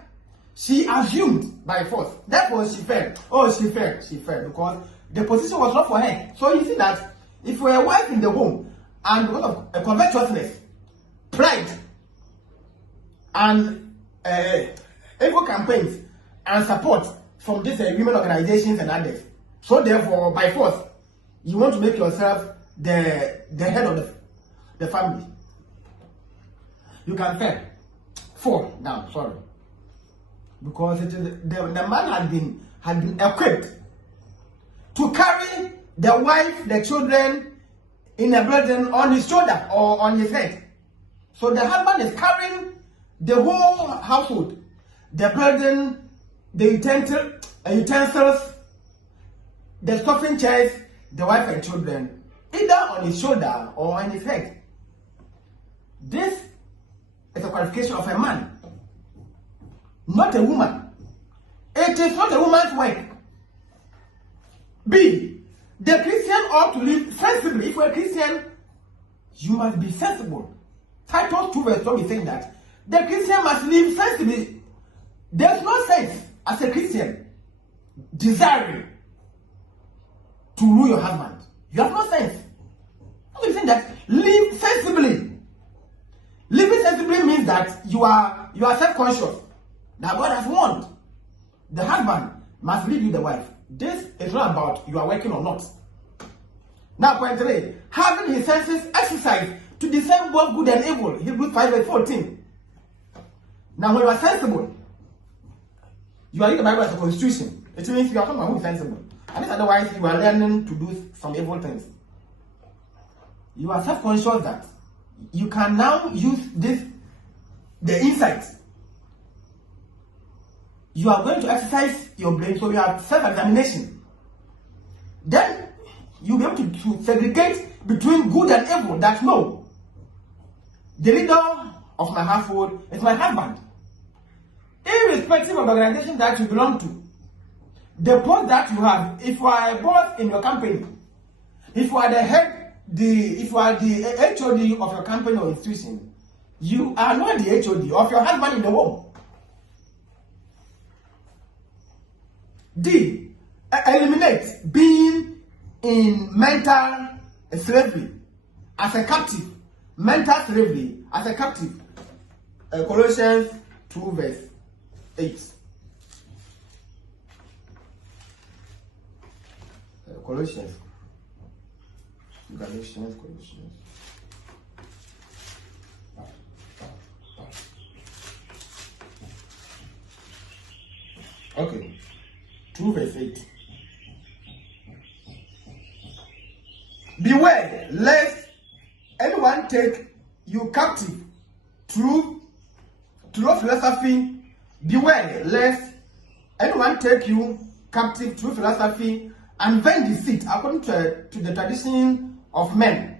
She assumed by force. Therefore, she fell. She fell because the position was not for her. So you see that if you're a wife in the home and because of a covetousness, pride, and evil campaigns and support from these women organizations and others, so therefore, by force, you want to make yourself the head of the family. You can fall down, because it is the man had been equipped to carry the wife, the children in a burden on his shoulder or on his head. So the husband is carrying the whole household, the burden, the utensils, the stuffing chairs, the wife and children, either on his shoulder or on his head. This is a qualification of a man. not a woman. It is not a woman's work. B, the Christian ought to live sensibly. If you're a Christian, you must be sensible. Titus 2 verse 12 is saying that the Christian must live sensibly. There's no sense as a Christian desiring to rule your husband. You have no sense. I'm saying that live sensibly. Living sensibly means that you are self-conscious. That God has warned. The husband must lead you the wife. This is not about you are working or not. Now, point 3. Having his senses exercised to discern both good and evil. Hebrews 5 verse 14. Now, when you are sensible, you are reading the Bible as a constitution. It means you are someone who is sensible. And otherwise, you are learning to do some evil things. You are self-conscious that you can now use the insights. You are going to exercise your brain, so you have self-examination. Then you'll be able to segregate between good and evil. That no, the leader of my household is my husband. Irrespective of the organization that you belong to, the post that you have, if you are a boss in your company, if you are the head, if you are the HOD of your company or institution, you are not the HOD of your husband in the home. D, eliminate being in mental slavery as a captive. Mental slavery as a captive. Colossians 2 verse 8. Colossians. Okay. 2 verse 8. Beware lest anyone take you captive through philosophy. Beware lest anyone take you captive through philosophy and vain deceit, according to the tradition of men,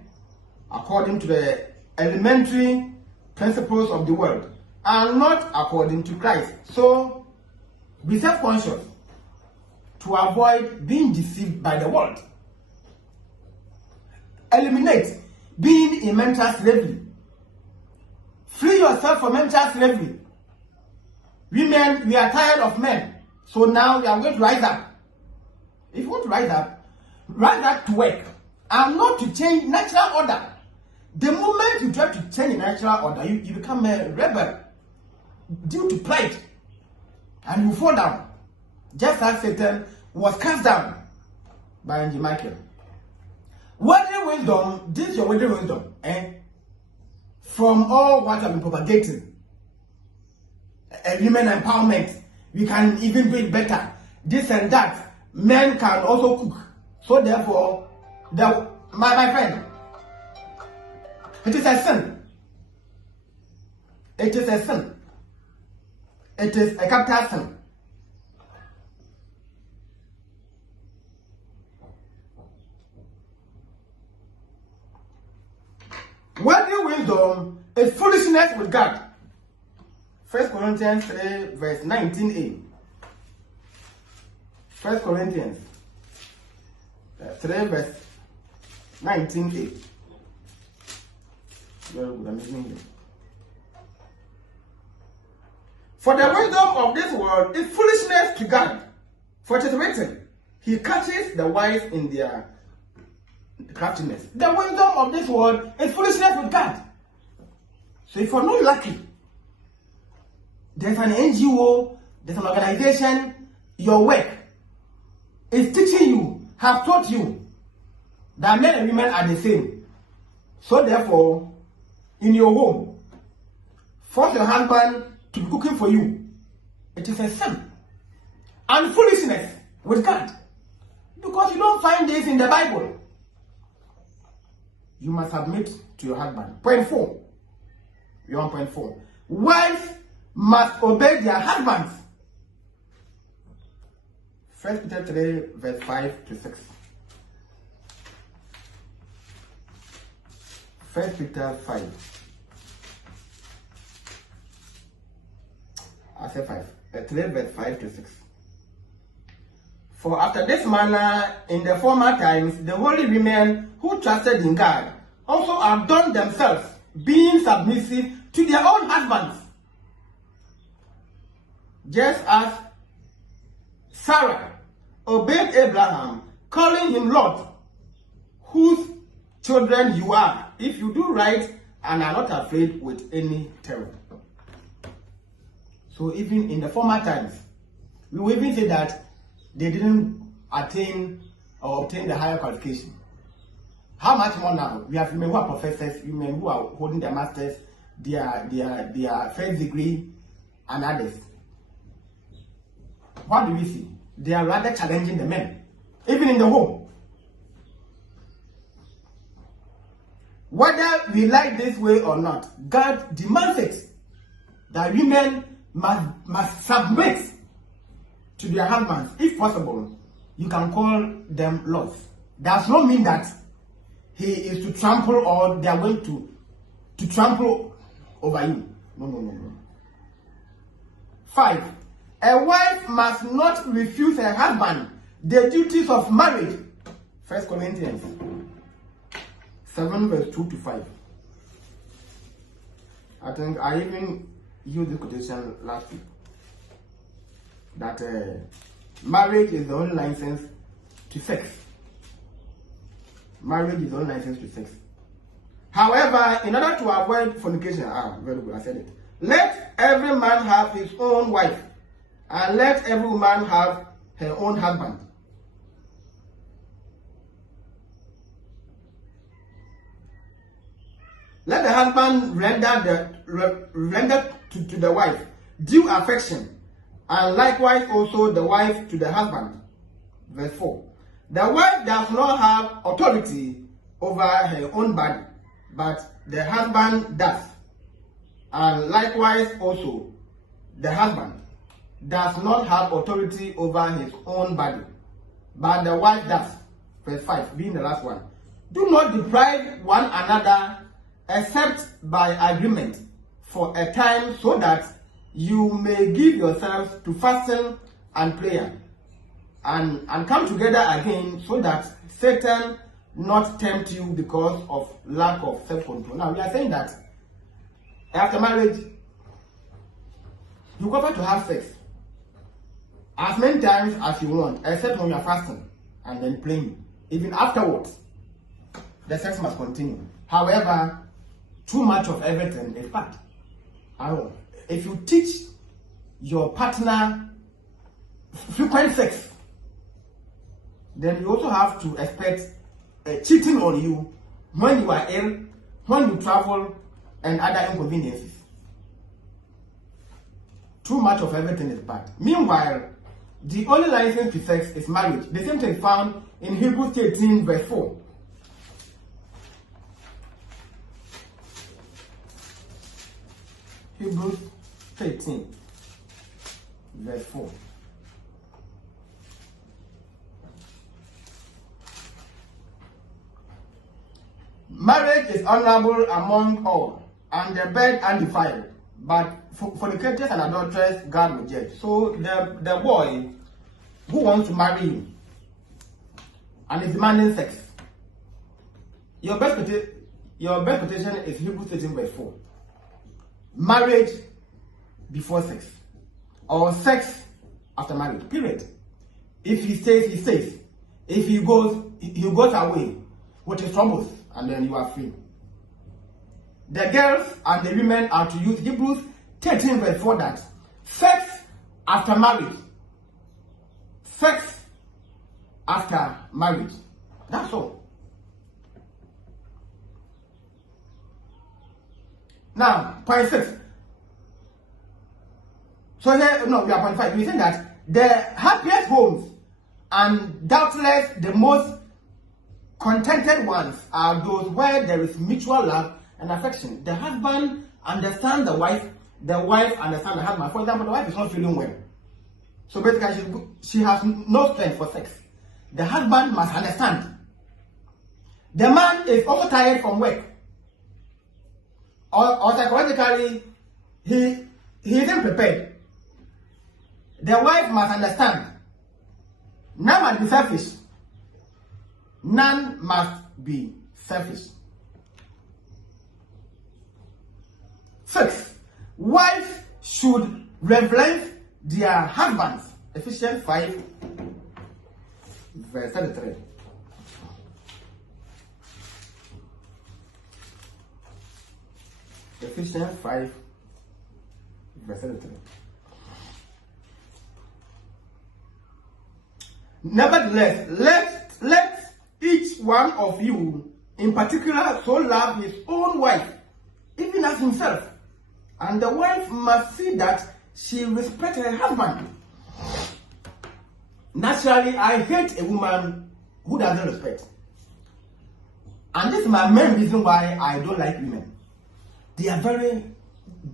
according to the elementary principles of the world, and not according to Christ. So be self-conscious to avoid being deceived by the world. Eliminate being in mental slavery. Free yourself from mental slavery. Women, we are tired of men. So now we are going to rise up. If you want to rise up to work and not to change natural order. The moment you try to change natural order, you become a rebel due to pride. And you fall down. Just as Satan was cast down by Angel Michael. Worldly wisdom, this is your worldly wisdom, from all what I've been propagating. Women empowerment, we can even do it better. This and that. Men can also cook. So therefore, my friend, it is a sin. It is a sin. It is a capital sin. Worldly wisdom is foolishness with God. 1 Corinthians 3 verse 19a. 1 Corinthians 3 verse 19a. Very good, I'm listening here. For the wisdom of this world is foolishness to God. For it is written, He catches the wise in their craftiness. The wisdom of this world is foolishness with God. So if you're not lucky, there's an NGO, there's an organization, your work is teaching you, have taught you that men and women are the same. So therefore, in your home, force your husband to be cooking for you. It is a sin and foolishness with God. Because you don't find this in the Bible. You must submit to your husband. Point 4. You're on point 4. Wives must obey their husbands. 1 Peter 3 verse 5 to 6. 1 Peter 5. I said 5. 3 verse 5 to 6. For after this manner, in the former times, the holy women who trusted in God also adorned themselves, being submissive to their own husbands, just as Sarah obeyed Abraham, calling him Lord, whose children you are, if you do right and are not afraid with any terror. So even in the former times, we will even say that they didn't attain or obtain the higher qualification. How much more now? We have women who are professors, women who are holding their masters, their first degree, and others. What do we see? They are rather challenging the men, even in the home. Whether we like this way or not, God demands it that women must submit to their husbands. If possible, you can call them lords. Does not mean that he is to trample or they are going to trample over you. No. 5. A wife must not refuse her husband the duties of marriage. 1 Corinthians 7 verse 2 to 5. I think I even used the quotation last week. That marriage is the only license to sex. Marriage is the only license to sex. However, in order to avoid fornication, very good, I said it. Let every man have his own wife, and let every woman have her own husband. Let the husband render to the wife due affection, and likewise also the wife to the husband. Verse 4. The wife does not have authority over her own body, but the husband does. And likewise also the husband does not have authority over his own body, but the wife does. Verse 5 being the last one. Do not deprive one another except by agreement for a time, so that you may give yourselves to fasting and prayer, and come together again, so that Satan not tempt you because of lack of self-control. Now we are saying that after marriage, you cover to have sex as many times as you want, except when you are fasting and then praying. Even afterwards, the sex must continue. However, too much of everything is bad. If you teach your partner frequent sex, then you also have to expect cheating on you when you are ill, when you travel, and other inconveniences. Too much of everything is bad. Meanwhile, the only license to sex is marriage. The same thing is found in Hebrews 13 verse 4. Hebrews 13 verse 4. Marriage is honorable among all, and the bed undefiled, but fornicators and adulterers God will judge. So the boy who wants to marry you and is demanding sex, your best petition is Hebrews 13 verse 4. Marriage before sex, or sex after marriage, period. If he stays, he stays. If he goes away with his troubles, and then you are free. The girls and the women are to use Hebrews 13 verse 4, that sex after marriage. Sex after marriage. That's all. Now, point 6. So here, no, we are point 5. We say that the happiest homes and doubtless the most contented ones are those where there is mutual love and affection. The husband understands the wife understands the husband. For example, the wife is not feeling well, so basically she has no strength for sex. The husband must understand. The man is also tired from work, or psychologically he isn't prepared. The wife must understand. None must be selfish. None must be selfish. 6. Wives should reverence their husbands. Ephesians 5, verse 33. Ephesians 5, verse 33. Nevertheless, let each one of you in particular so love his own wife, even as himself. And the wife must see that she respects her husband. Naturally, I hate a woman who doesn't respect. And this is my main reason why I don't like women. They are very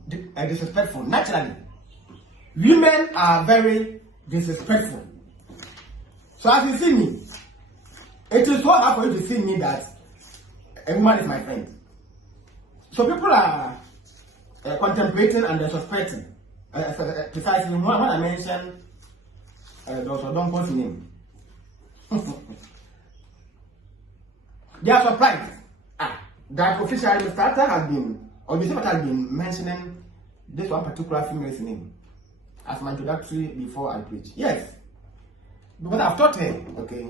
disrespectful, naturally. Women are very disrespectful. So as you see me, it is so hard for you to see me that a woman is my friend. So people are contemplating and suspecting. Precisely when I mentioned Dr. Donko's name. They are surprised that officially Mr. Atta has been, or Mr. Atta has been mentioning this one particular female's name as my introductory before I preach. Yes, because I've taught her, okay.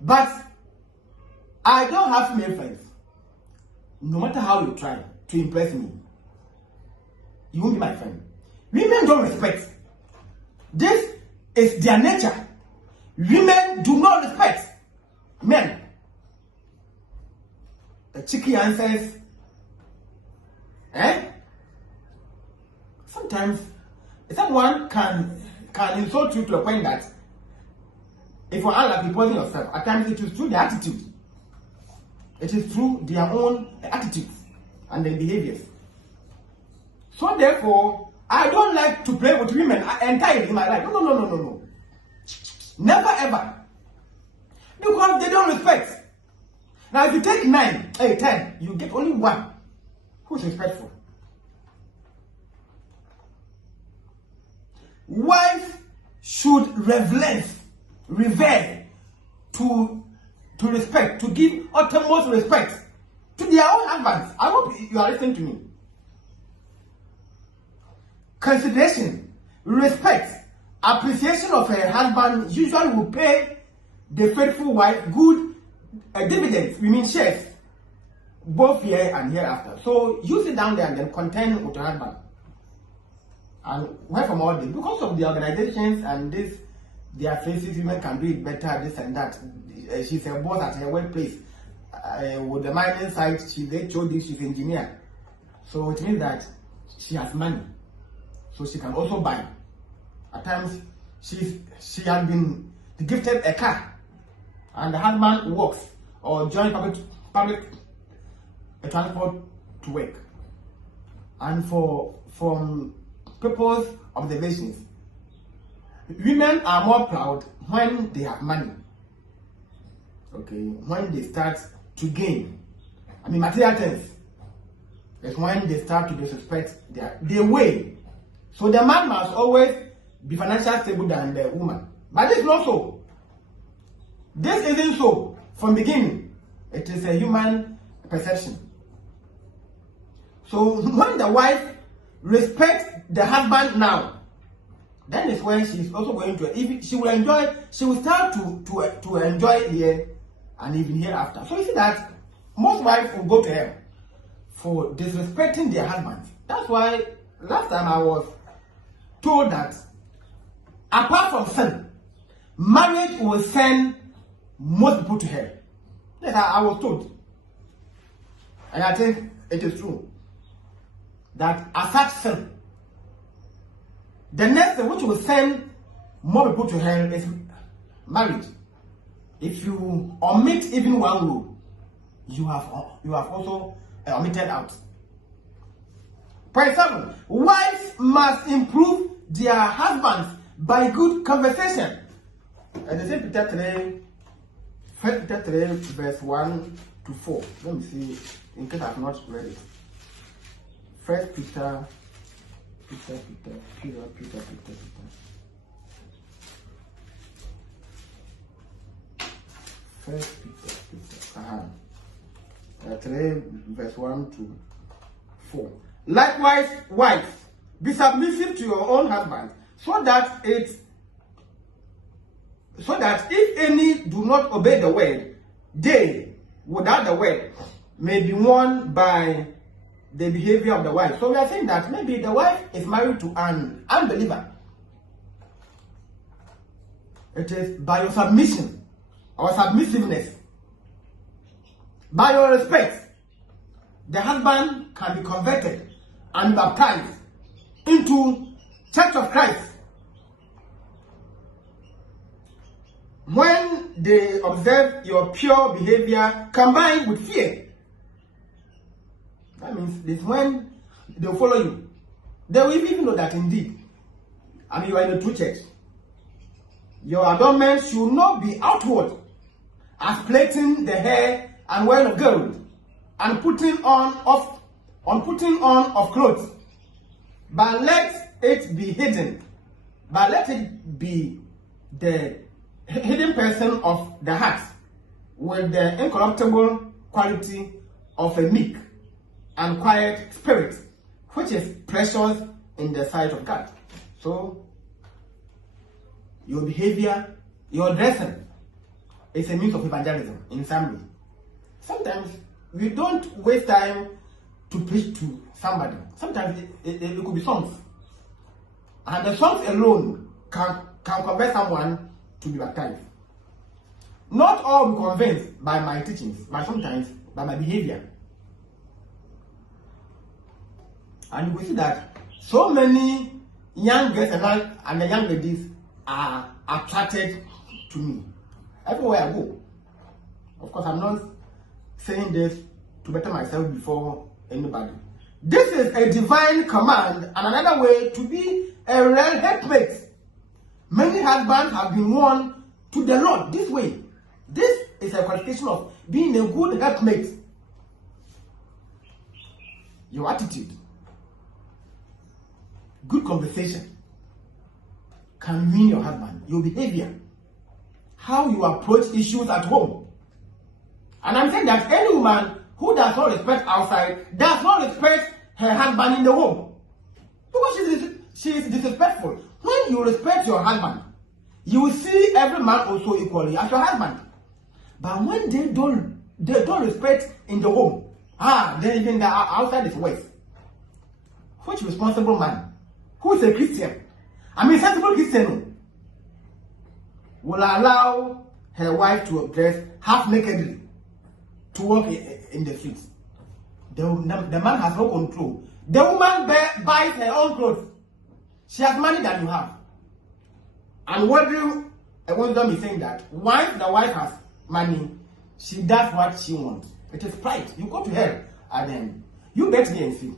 But I don't have male friends. No matter how you try to impress me, you won't be my friend. Women don't respect. This is their nature. Women do not respect men. The cheeky answers. Sometimes someone can insult you to the point that if you are like poison yourself, at times it is through their attitude. It is through their own attitudes and their behaviors. So therefore, I don't like to play with women entirely in my life. No. Never ever. Because they don't respect. Now if you take 9, 10, you get only one who's respectful. Wives should revere, to respect, to give utmost respect to their own husbands. I hope you are listening to me. Consideration, respect, appreciation of her husband usually will pay the faithful wife good dividends, we mean shares, both here and hereafter. So you sit down there and then contend with your husband. And where from all this? Because of the organizations and this, their faces, women can do it better, this and that. She's a boss at her workplace. With the mining site, they told this, she's an engineer. So it means that she has money. So she can also buy. At times, she has been gifted a car. And the husband works or joins public transport to work. And from people's observations, women are more proud when they have money. Okay, when they start to gain. I mean, material things. It's when they start to disrespect their way. So the man must always be financially stable than the woman. But this is not so. This isn't so from beginning. It is a human perception. So when the wife respects the husband now, then is when she's also going to, if she will enjoy, she will start to enjoy here and even hereafter. So you see that most wives will go to hell for disrespecting their husbands. That's why last time I was told that apart from sin, marriage will send most people to hell. Yes, I was told. And I think it is true. That as such sin, the next thing which will send more people to hell is marriage. If you omit even one rule, you have also omitted out. For example, wives must improve their husbands by good conversation. And the same Peter 3, 1 Peter 3, verse 1 to 4. Let me see, in case I have not read it. 1 Peter. First Peter 3 verse 1 to 4. Likewise, wives, be submissive to your own husband, so that if any do not obey the word, they, without the word, may be won by the behavior of the wife. So we are saying that maybe the wife is married to an unbeliever. It is by your submission or submissiveness, by your respect, the husband can be converted and baptized into Church of Christ. When they observe your pure behavior combined with fear, that means this when they will follow you. They will even know that indeed, you are in a true church. Your adornment should not be outward, as plaiting the hair and wearing of gold, and putting on of clothes, but let it be hidden. But let it be the hidden person of the heart, with the incorruptible quality of a meek and quiet spirit, which is precious in the sight of God. So, your behavior, your dressing is a means of evangelism in summary. Sometimes we don't waste time to preach to somebody. Sometimes it could be songs. And the songs alone can convert someone to be baptized. Not all be convinced by my teachings, but sometimes by my behavior. And you will see that so many young girls and the young ladies are attracted to me everywhere I go. Of course, I'm not saying this to better myself before anybody. This is a divine command and another way to be a real helpmate. Many husbands have been won to the Lord this way. This is a qualification of being a good helpmate. Your attitude, good conversation can win your husband. Your behavior, how you approach issues at home. And I'm saying that any woman who does not respect outside does not respect her husband in the home, because she is disrespectful. When you respect your husband, you will see every man also equally as your husband. But when they don't respect in the home, then even the outside is worse. Which responsible man who is a Christian, sensible Christian, will allow her wife to dress half nakedly to walk in the streets? The man has no control. The woman buys her own clothes. She has money that you have. And wisdom is saying that once the wife has money, she does what she wants. It is pride. You go to hell and then you bet me and see.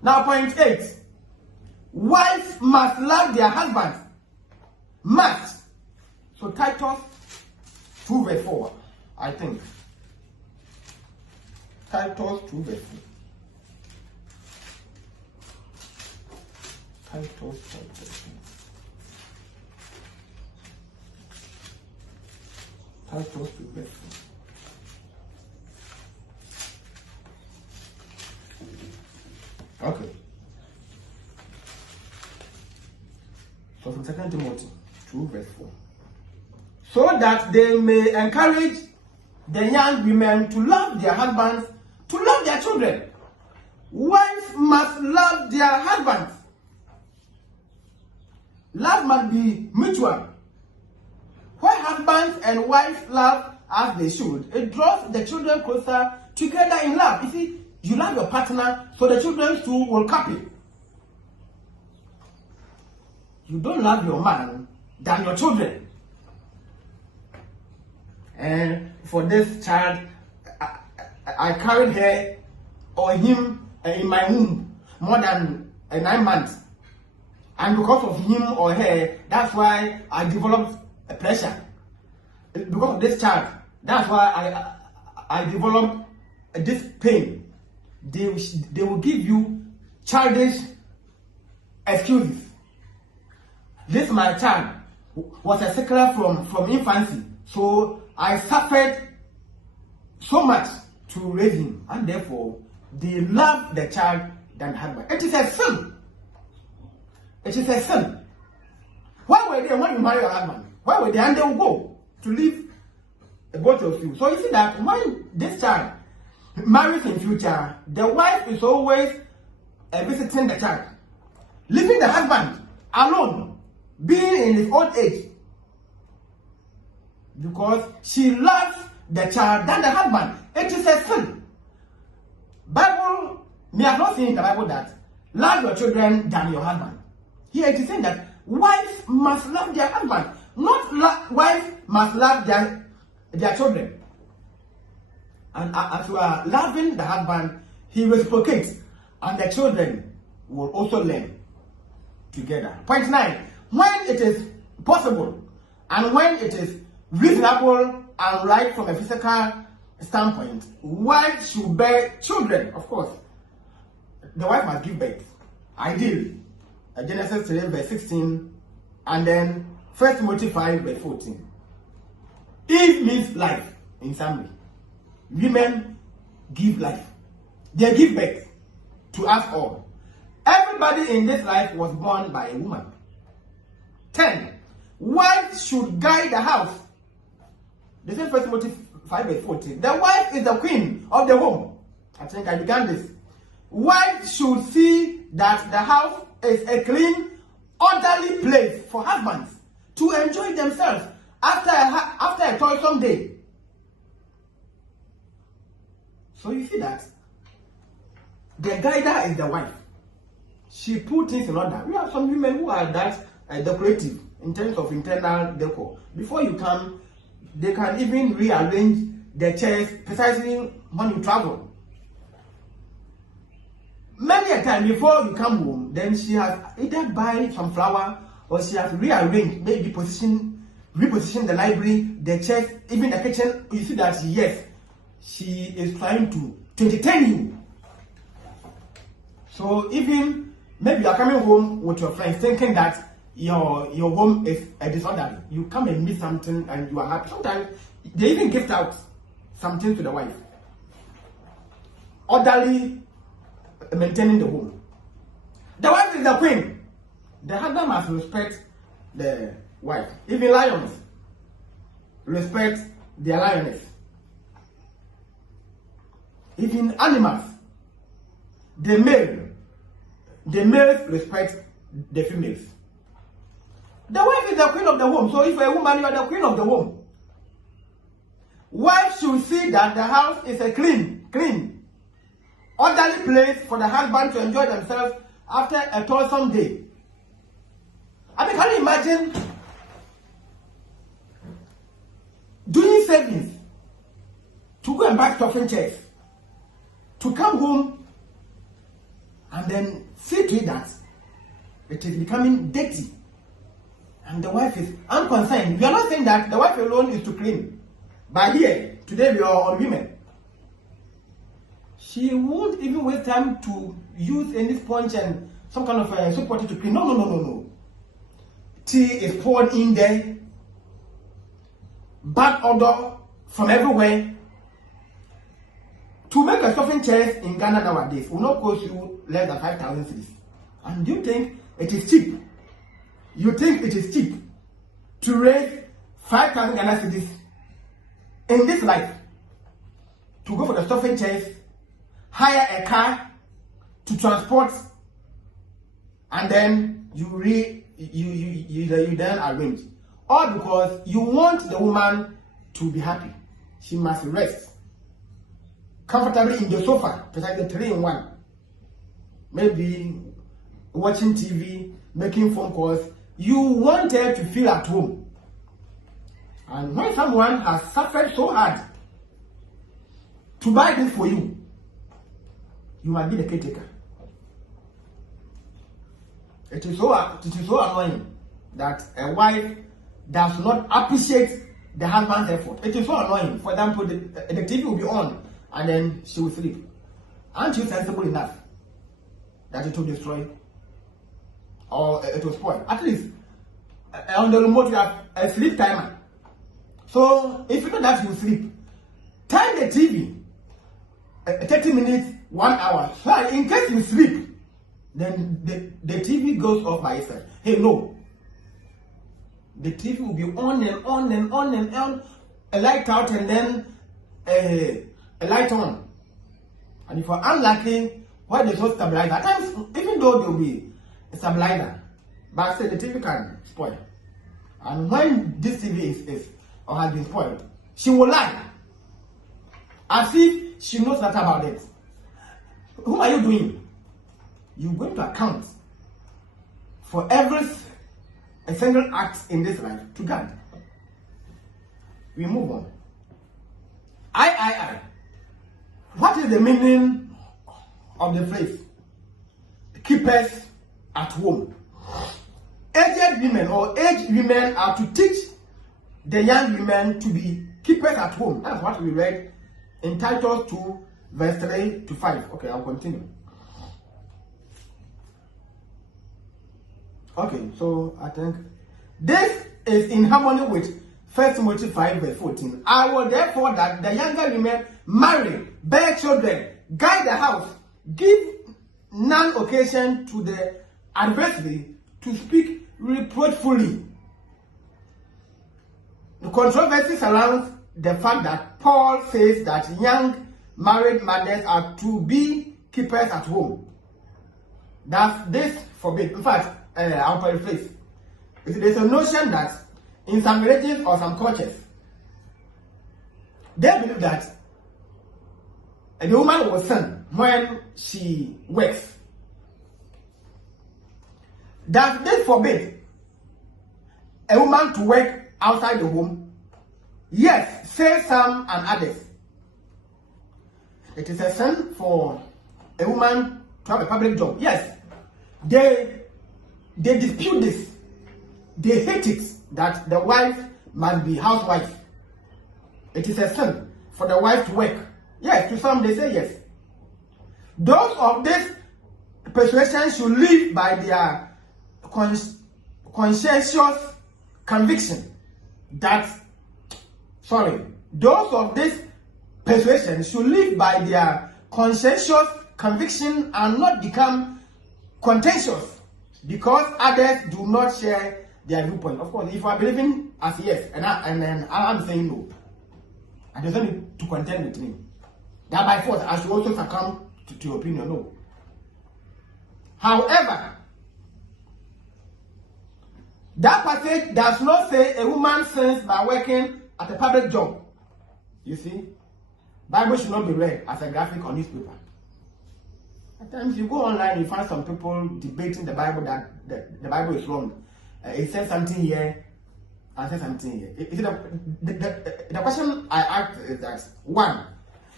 Now, point 8. Wives must love their husbands. Must. So Titus 2 verse 4, I think. Titus 2 verse 4. Titus 2 verse 4. Titus 2 verse 4. Okay. So from 2 Timothy 2 verse 4. So that they may encourage the young women to love their husbands, to love their children. Wives must love their husbands. Love must be mutual. When husbands and wives love as they should, it draws the children closer together in love. You see, you love your partner, so the children too will copy. You don't love your man than your children. And for this child, I carried her or him in my womb more than 9 months. And because of him or her, that's why I developed a pressure. Because of this child, that's why I developed this pain. They will give you childish excuses. This my child was a secular from infancy. So I suffered so much to raise him, and therefore they love the child than the husband. It is a sin. It is a sin. Why were they when you marry your husband? Why were they? And they will go to leave both of you. So you see that when this child marries in future, the wife is always visiting the child, leaving the husband alone, being in his old age, because she loves the child than the husband. It is a sin. Bible, me have not seen in the Bible that love your children than your husband. Here it is saying that wives must love their husband, not wives must love their children. And as you are loving the husband, he reciprocates, and the children will also learn together. Point 9. When it is possible and when it is reasonable and right from a physical standpoint, wife should bear children. Of course, the wife must give birth. Ideally, Genesis 3 verse 16, and then 1 Timothy 5 verse 14. Eve means life in some way. Women give life. They give birth to us all. Everybody in this life was born by a woman. 10. Wife should guide the house. This is 1 Timothy 5 verse 14. The wife is the queen of the home. I think I began this. Wife should see that the house is a clean, orderly place for husbands to enjoy themselves after a toilsome day. So you see that the guider is the wife. She put things in order. We have some women who are that decorative in terms of internal decor. Before you come, they can even rearrange the chairs precisely when you travel. Many a time before you come home, then she has either buy some flower or she has rearranged, maybe reposition the library, the chairs, even the kitchen. You see that yes, she is trying to entertain you. So even maybe you are coming home with your friends thinking that your home is a disorder. You come and meet something and you are happy. Sometimes they even gift out something to the wife. Orderly maintaining the home. The wife is the queen. The husband must respect the wife. Even lions respect their lioness. Even animals, the males respect the females. The wife is the queen of the home. So if you're a woman, you are the queen of the home. Wife should see that the house is a clean, orderly place for the husband to enjoy themselves after a toilsome day. I mean, can you imagine doing savings to go and buy stuffing chairs, to come home and then see to it that it is becoming dirty and the wife is unconcerned? We are not saying that the wife alone is to clean. But here, today we are on women. She won't even waste time to use any sponge and some kind of soap water to clean. No. Tea is poured in there. Bad odor from everywhere. To make a stuffing chair in Ghana nowadays will not cost you less than 5,000 cedis. And you think it is cheap? You think it is cheap to raise 5,000 Ghana cedis in this life to go for the stuffing chairs, hire a car to transport, and then you then arrange, all because you want the woman to be happy. She must rest comfortably in the sofa, precisely 3-in-1. Maybe watching TV, making phone calls. You want her to feel at home. And when someone has suffered so hard to buy this for you, you must be the caretaker. It is so annoying that a wife does not appreciate the husband's effort. It is so annoying. For example, the TV will be on and then she will sleep. Aren't you sensible enough that it will destroy or it will spoil? At least on the remote you have a sleep timer. So if you know that you sleep, turn the TV 30 minutes, 1 hour. So in case you sleep, then the TV goes off by itself. Hey, no. The TV will be on and on and on and on, a light out and then a light on. And if you're unlucky, why they show stabilizer? At times, even though there will be a stabilizer, but say the TV can spoil. And when this TV is or has been spoiled, she will lie as if she knows nothing about it. Who are you doing? You're going to account for every a single act in this life to God. We move on. I. What is the meaning of the phrase? Keepers at home. Aged women or aged women are to teach the young women to be keepers at home. That's what we read in Titus 2, verse 3 to 5. Okay, I'll continue. Okay, so I think this is in harmony with 1 Timothy 5, verse 14. I will therefore that the younger women marry, bear children, guide the house, give none occasion to the adversary to speak reproachfully. The controversy surrounds the fact that Paul says that young married mothers are to be keepers at home. Does this forbid? In fact, I'll paraphrase. There's a notion that in some religions or some cultures, they believe that the woman will sin when she works. Does this forbid a woman to work outside the home? Yes, say some and others. It is a sin for a woman to have a public job. Yes, they dispute this. They hate it that the wife must be housewife. It is a sin for the wife to work. Yes, to some they say yes. Those of this persuasion should live by their conscientious conviction that, those of this persuasion should live by their conscientious conviction and not become contentious because others do not share their viewpoint. Of course, if you are believing as yes, and I'm saying no, and there's nothing to contend with me, that by force I should also succumb to your opinion. No. However, that passage does not say a woman sins by working at a public job. You see, Bible should not be read as a graphic on newspaper. At times you go online, you find some people debating the Bible that the Bible is wrong. It says something here and says something here. The question I ask is that, one,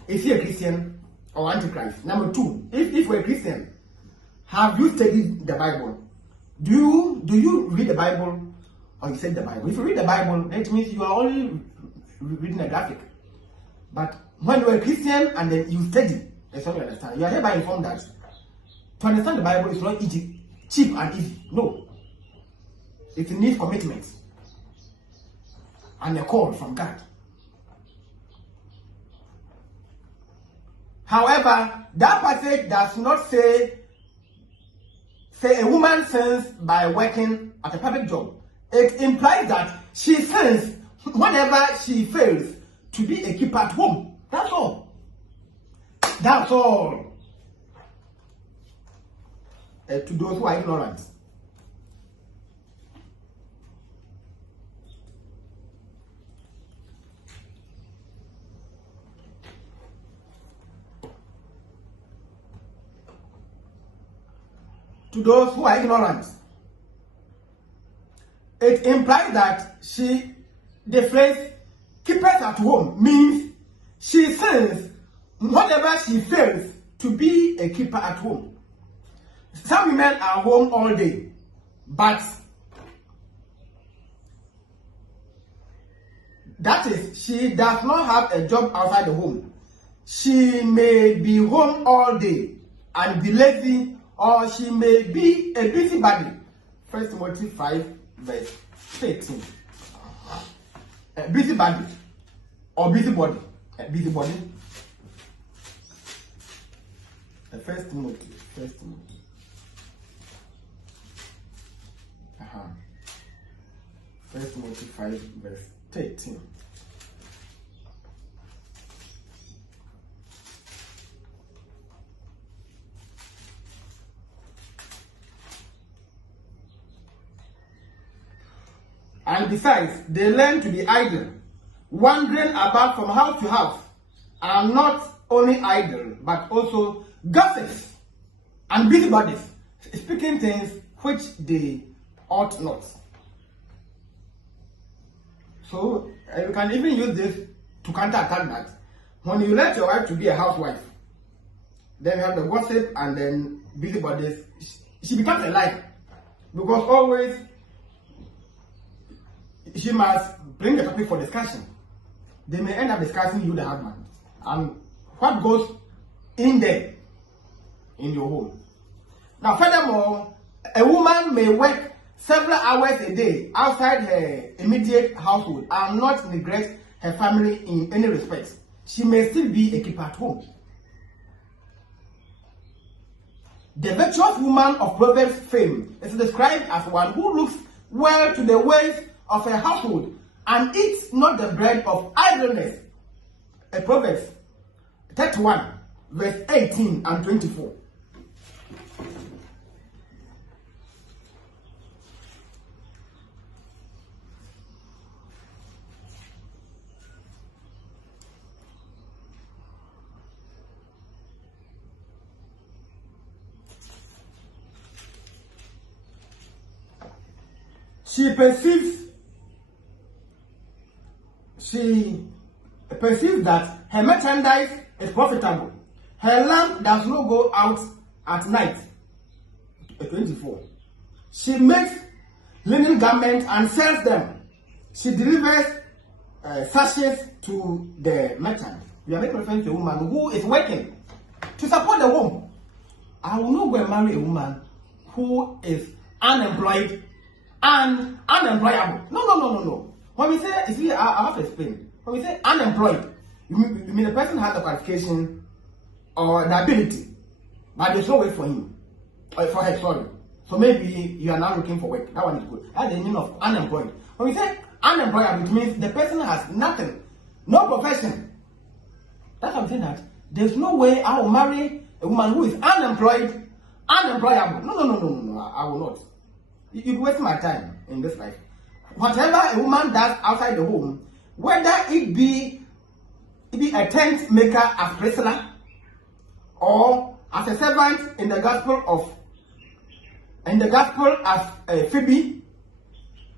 is he a Christian or Antichrist? Number two, if we're a Christian, have you studied the Bible? Do you read the Bible or you study the Bible? If you read the Bible, that means you are only reading a graphic. But when you are a Christian and then you study, that's what you understand. You are hereby informed that to understand the Bible is not easy, cheap and easy. No. It needs commitment and a call from God. However, that passage does not say a woman sins by working at a public job. It implies that she sins whenever she fails to be a keeper at home. That's all. That's all. To those who are ignorant. To those who are ignorant, it implies that the phrase keepers at home means she sins whenever she fails to be a keeper at home. Some women are home all day, but that is, she does not have a job outside the home. She may be home all day and be lazy, or she may be a busybody. 1 Timothy 5, verse 13. busybody or busybody. Busybody. The first Timothy. First Timothy. First Timothy 5 verse 13. And besides, they learn to be idle, wandering about from house to house, and not only idle, but also gossips and busybodies, speaking things which they ought not. So you can even use this to counterattack that. When you let your wife to be a housewife, then you have the gossip and then busybodies, she becomes a lie. Because always she must bring the topic for discussion. They may end up discussing you, the husband, and what goes in there in your home. Now, furthermore, a woman may work several hours a day outside her immediate household and not neglect her family in any respect. She may still be a keeper at home. The virtuous woman of Proverbs fame is described as one who looks well to the ways of her household and eats not the bread of idleness. A Proverbs 31 verse 18 and 24. She perceives that her merchandise is profitable. Her lamp does not go out at night. 24. She makes linen garments and sells them. She delivers sachets to the merchant. We are making reference to a woman who is working to support the home. I will not go and marry a woman who is unemployed and unemployable. No. When we say, you see, I have to explain. When we say unemployed, you mean the person has the qualification or the ability, but there's no way for him, or for her, sorry. So maybe you are now looking for work. That one is good. That's the meaning of unemployed. When we say unemployed, it means the person has nothing, no profession. That's what I'm saying, that there's no way I will marry a woman who is unemployed, unemployable. No, I will not. You waste my time in this life. Whatever a woman does outside the home, whether it be a tent maker as Priscilla or as a servant in the gospel as Phoebe,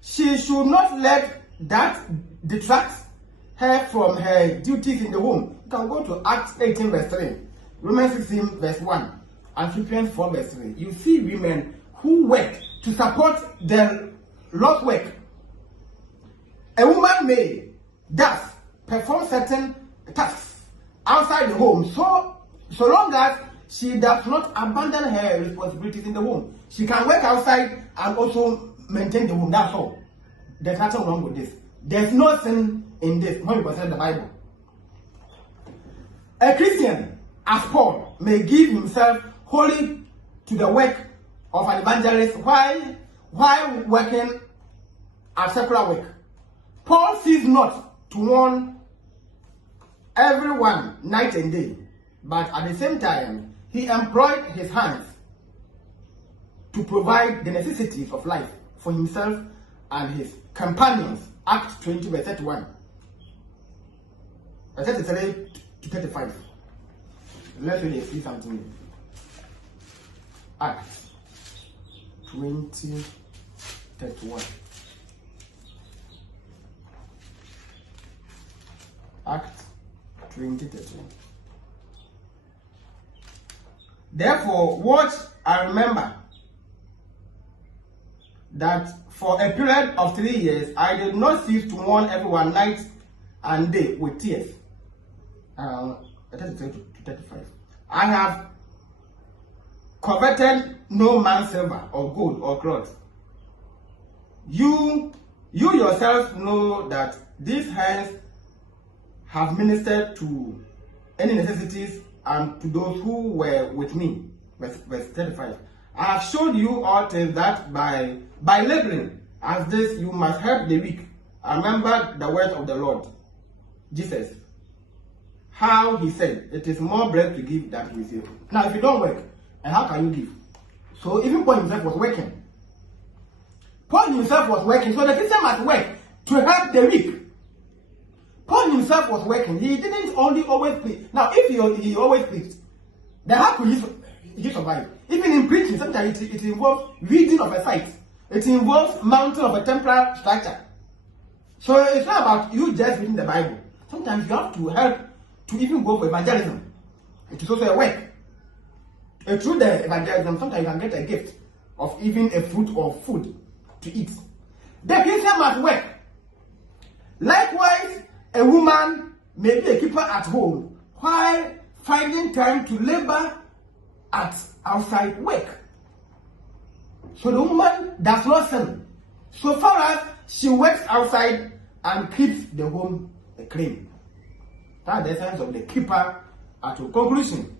she should not let that detract her from her duties in the home. You can go to Acts 18 verse 3, Romans 16 verse 1, and Philippians 4 verse 3. You see women who work to support their Lord's work. A woman may thus perform certain tasks outside the home so long as she does not abandon her responsibilities in the home. She can work outside and also maintain the home. That's all. There's nothing wrong with this. There's no sin in this when you consider the Bible. A Christian, as Paul, may give himself wholly to the work of an evangelist while working at secular work. Paul ceased not to warn everyone night and day, but at the same time, he employed his hands to provide the necessities of life for himself and his companions. Acts 20 verse 31. Verse 33 to 35. Let's really see something. Acts 20, 31. Acts 20, 31. Therefore, watch and remember that for a period of 3 years, I did not cease to warn everyone night and day with tears. 33 to 35. I have coveted no man's silver or gold or cloth. You You yourselves know that these hands have ministered to any necessities and to those who were with me. Verse 35. I have showed you all things that by laboring as this you must help the weak. I remember the words of the Lord Jesus, how he said, it is more bread to give than to receive. Now, if you don't work, and how can you give? So even Paul himself was working. Paul himself was working, so the Christian must work to help the weak. Paul himself was working. He didn't only always preach. Now, if he always preached, then how could he survive? Even in preaching, sometimes it involves reading of a site. It involves mounting of a temporal structure. So it's not about you just reading the Bible. Sometimes you have to help to even go for evangelism. It is also a work. Through the evangelism, sometimes you can get a gift of even a fruit or food to eat. The Christian must work. Likewise, a woman may be a keeper at home while finding time to labor at outside work. So the woman does not sin, so far as she works outside and keeps the home clean. That's the sense of the keeper at home. Conclusion.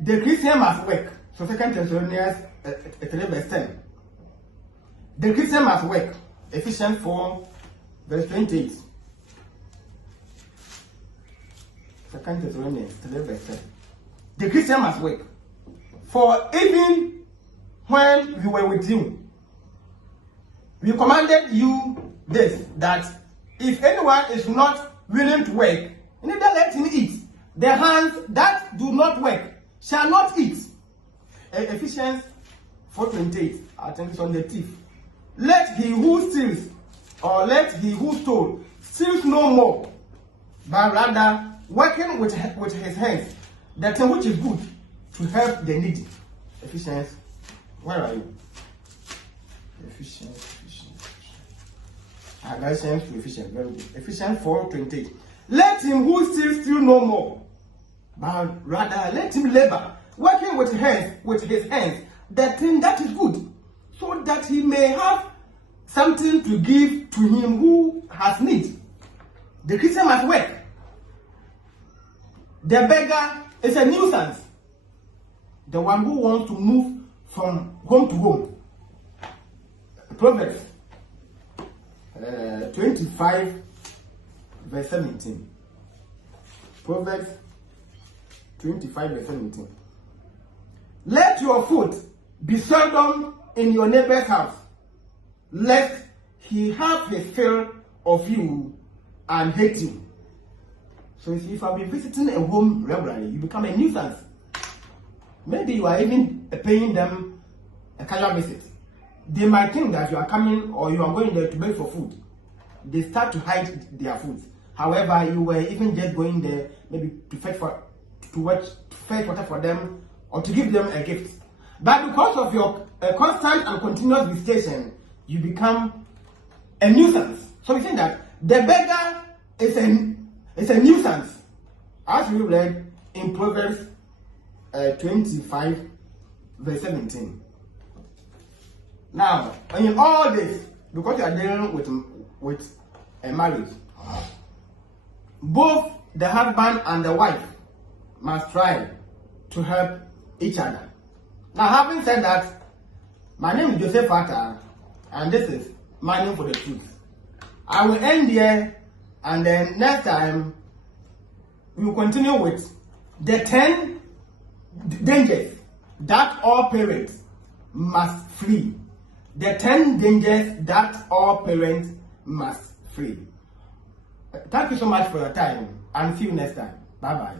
The Christian must work. So 2 Thessalonians 3 verse 10. The Christian must work. Ephesians 4 verse 28. 2 Thessalonians 3 verse 10. The Christian must work. For even when we were with you, we commanded you this, that if anyone is not willing to work, neither let him eat. The hands that do not work shall not eat. Ephesians 4:28, I think it's on the thief. Let he who steals, or let he who stole, steals no more, but rather working with his hands, the thing which is good, to help the needy. Ephesians, where are you? Ephesians. Galatians to Ephesians, very good. Ephesians 4:28. Let him who steals steal no more, but rather let him labor, working with his hands, the thing that is good, so that he may have something to give to him who has need. The Christian must work. The beggar is a nuisance. The one who wants to move from home to home. Proverbs 25 verse 17. Proverbs 25 verse 17. Let your foot be seldom in your neighbor's house, lest he have his fill of you and hate you. So if I've been visiting a home regularly, you become a nuisance. Maybe you are even paying them a casual visit. They might think that you are coming or you are going there to beg for food. They start to hide their food. However, you were even just going there maybe to fetch water for them or to give them a gift. But because of your constant and continuous visitation, you become a nuisance. So we think that the beggar is a nuisance, as we read in Proverbs 25 verse 17. Now, in all this, because you are dealing with a marriage, both the husband and the wife must try to help each other. Now, having said that, my name is Joseph Fata, and this is My Name for the Truth. I will end here, and then next time we will continue with the 10 dangers that all parents must flee. The 10 dangers that all parents must flee. Thank you so much for your time, and see you next time. Bye-bye.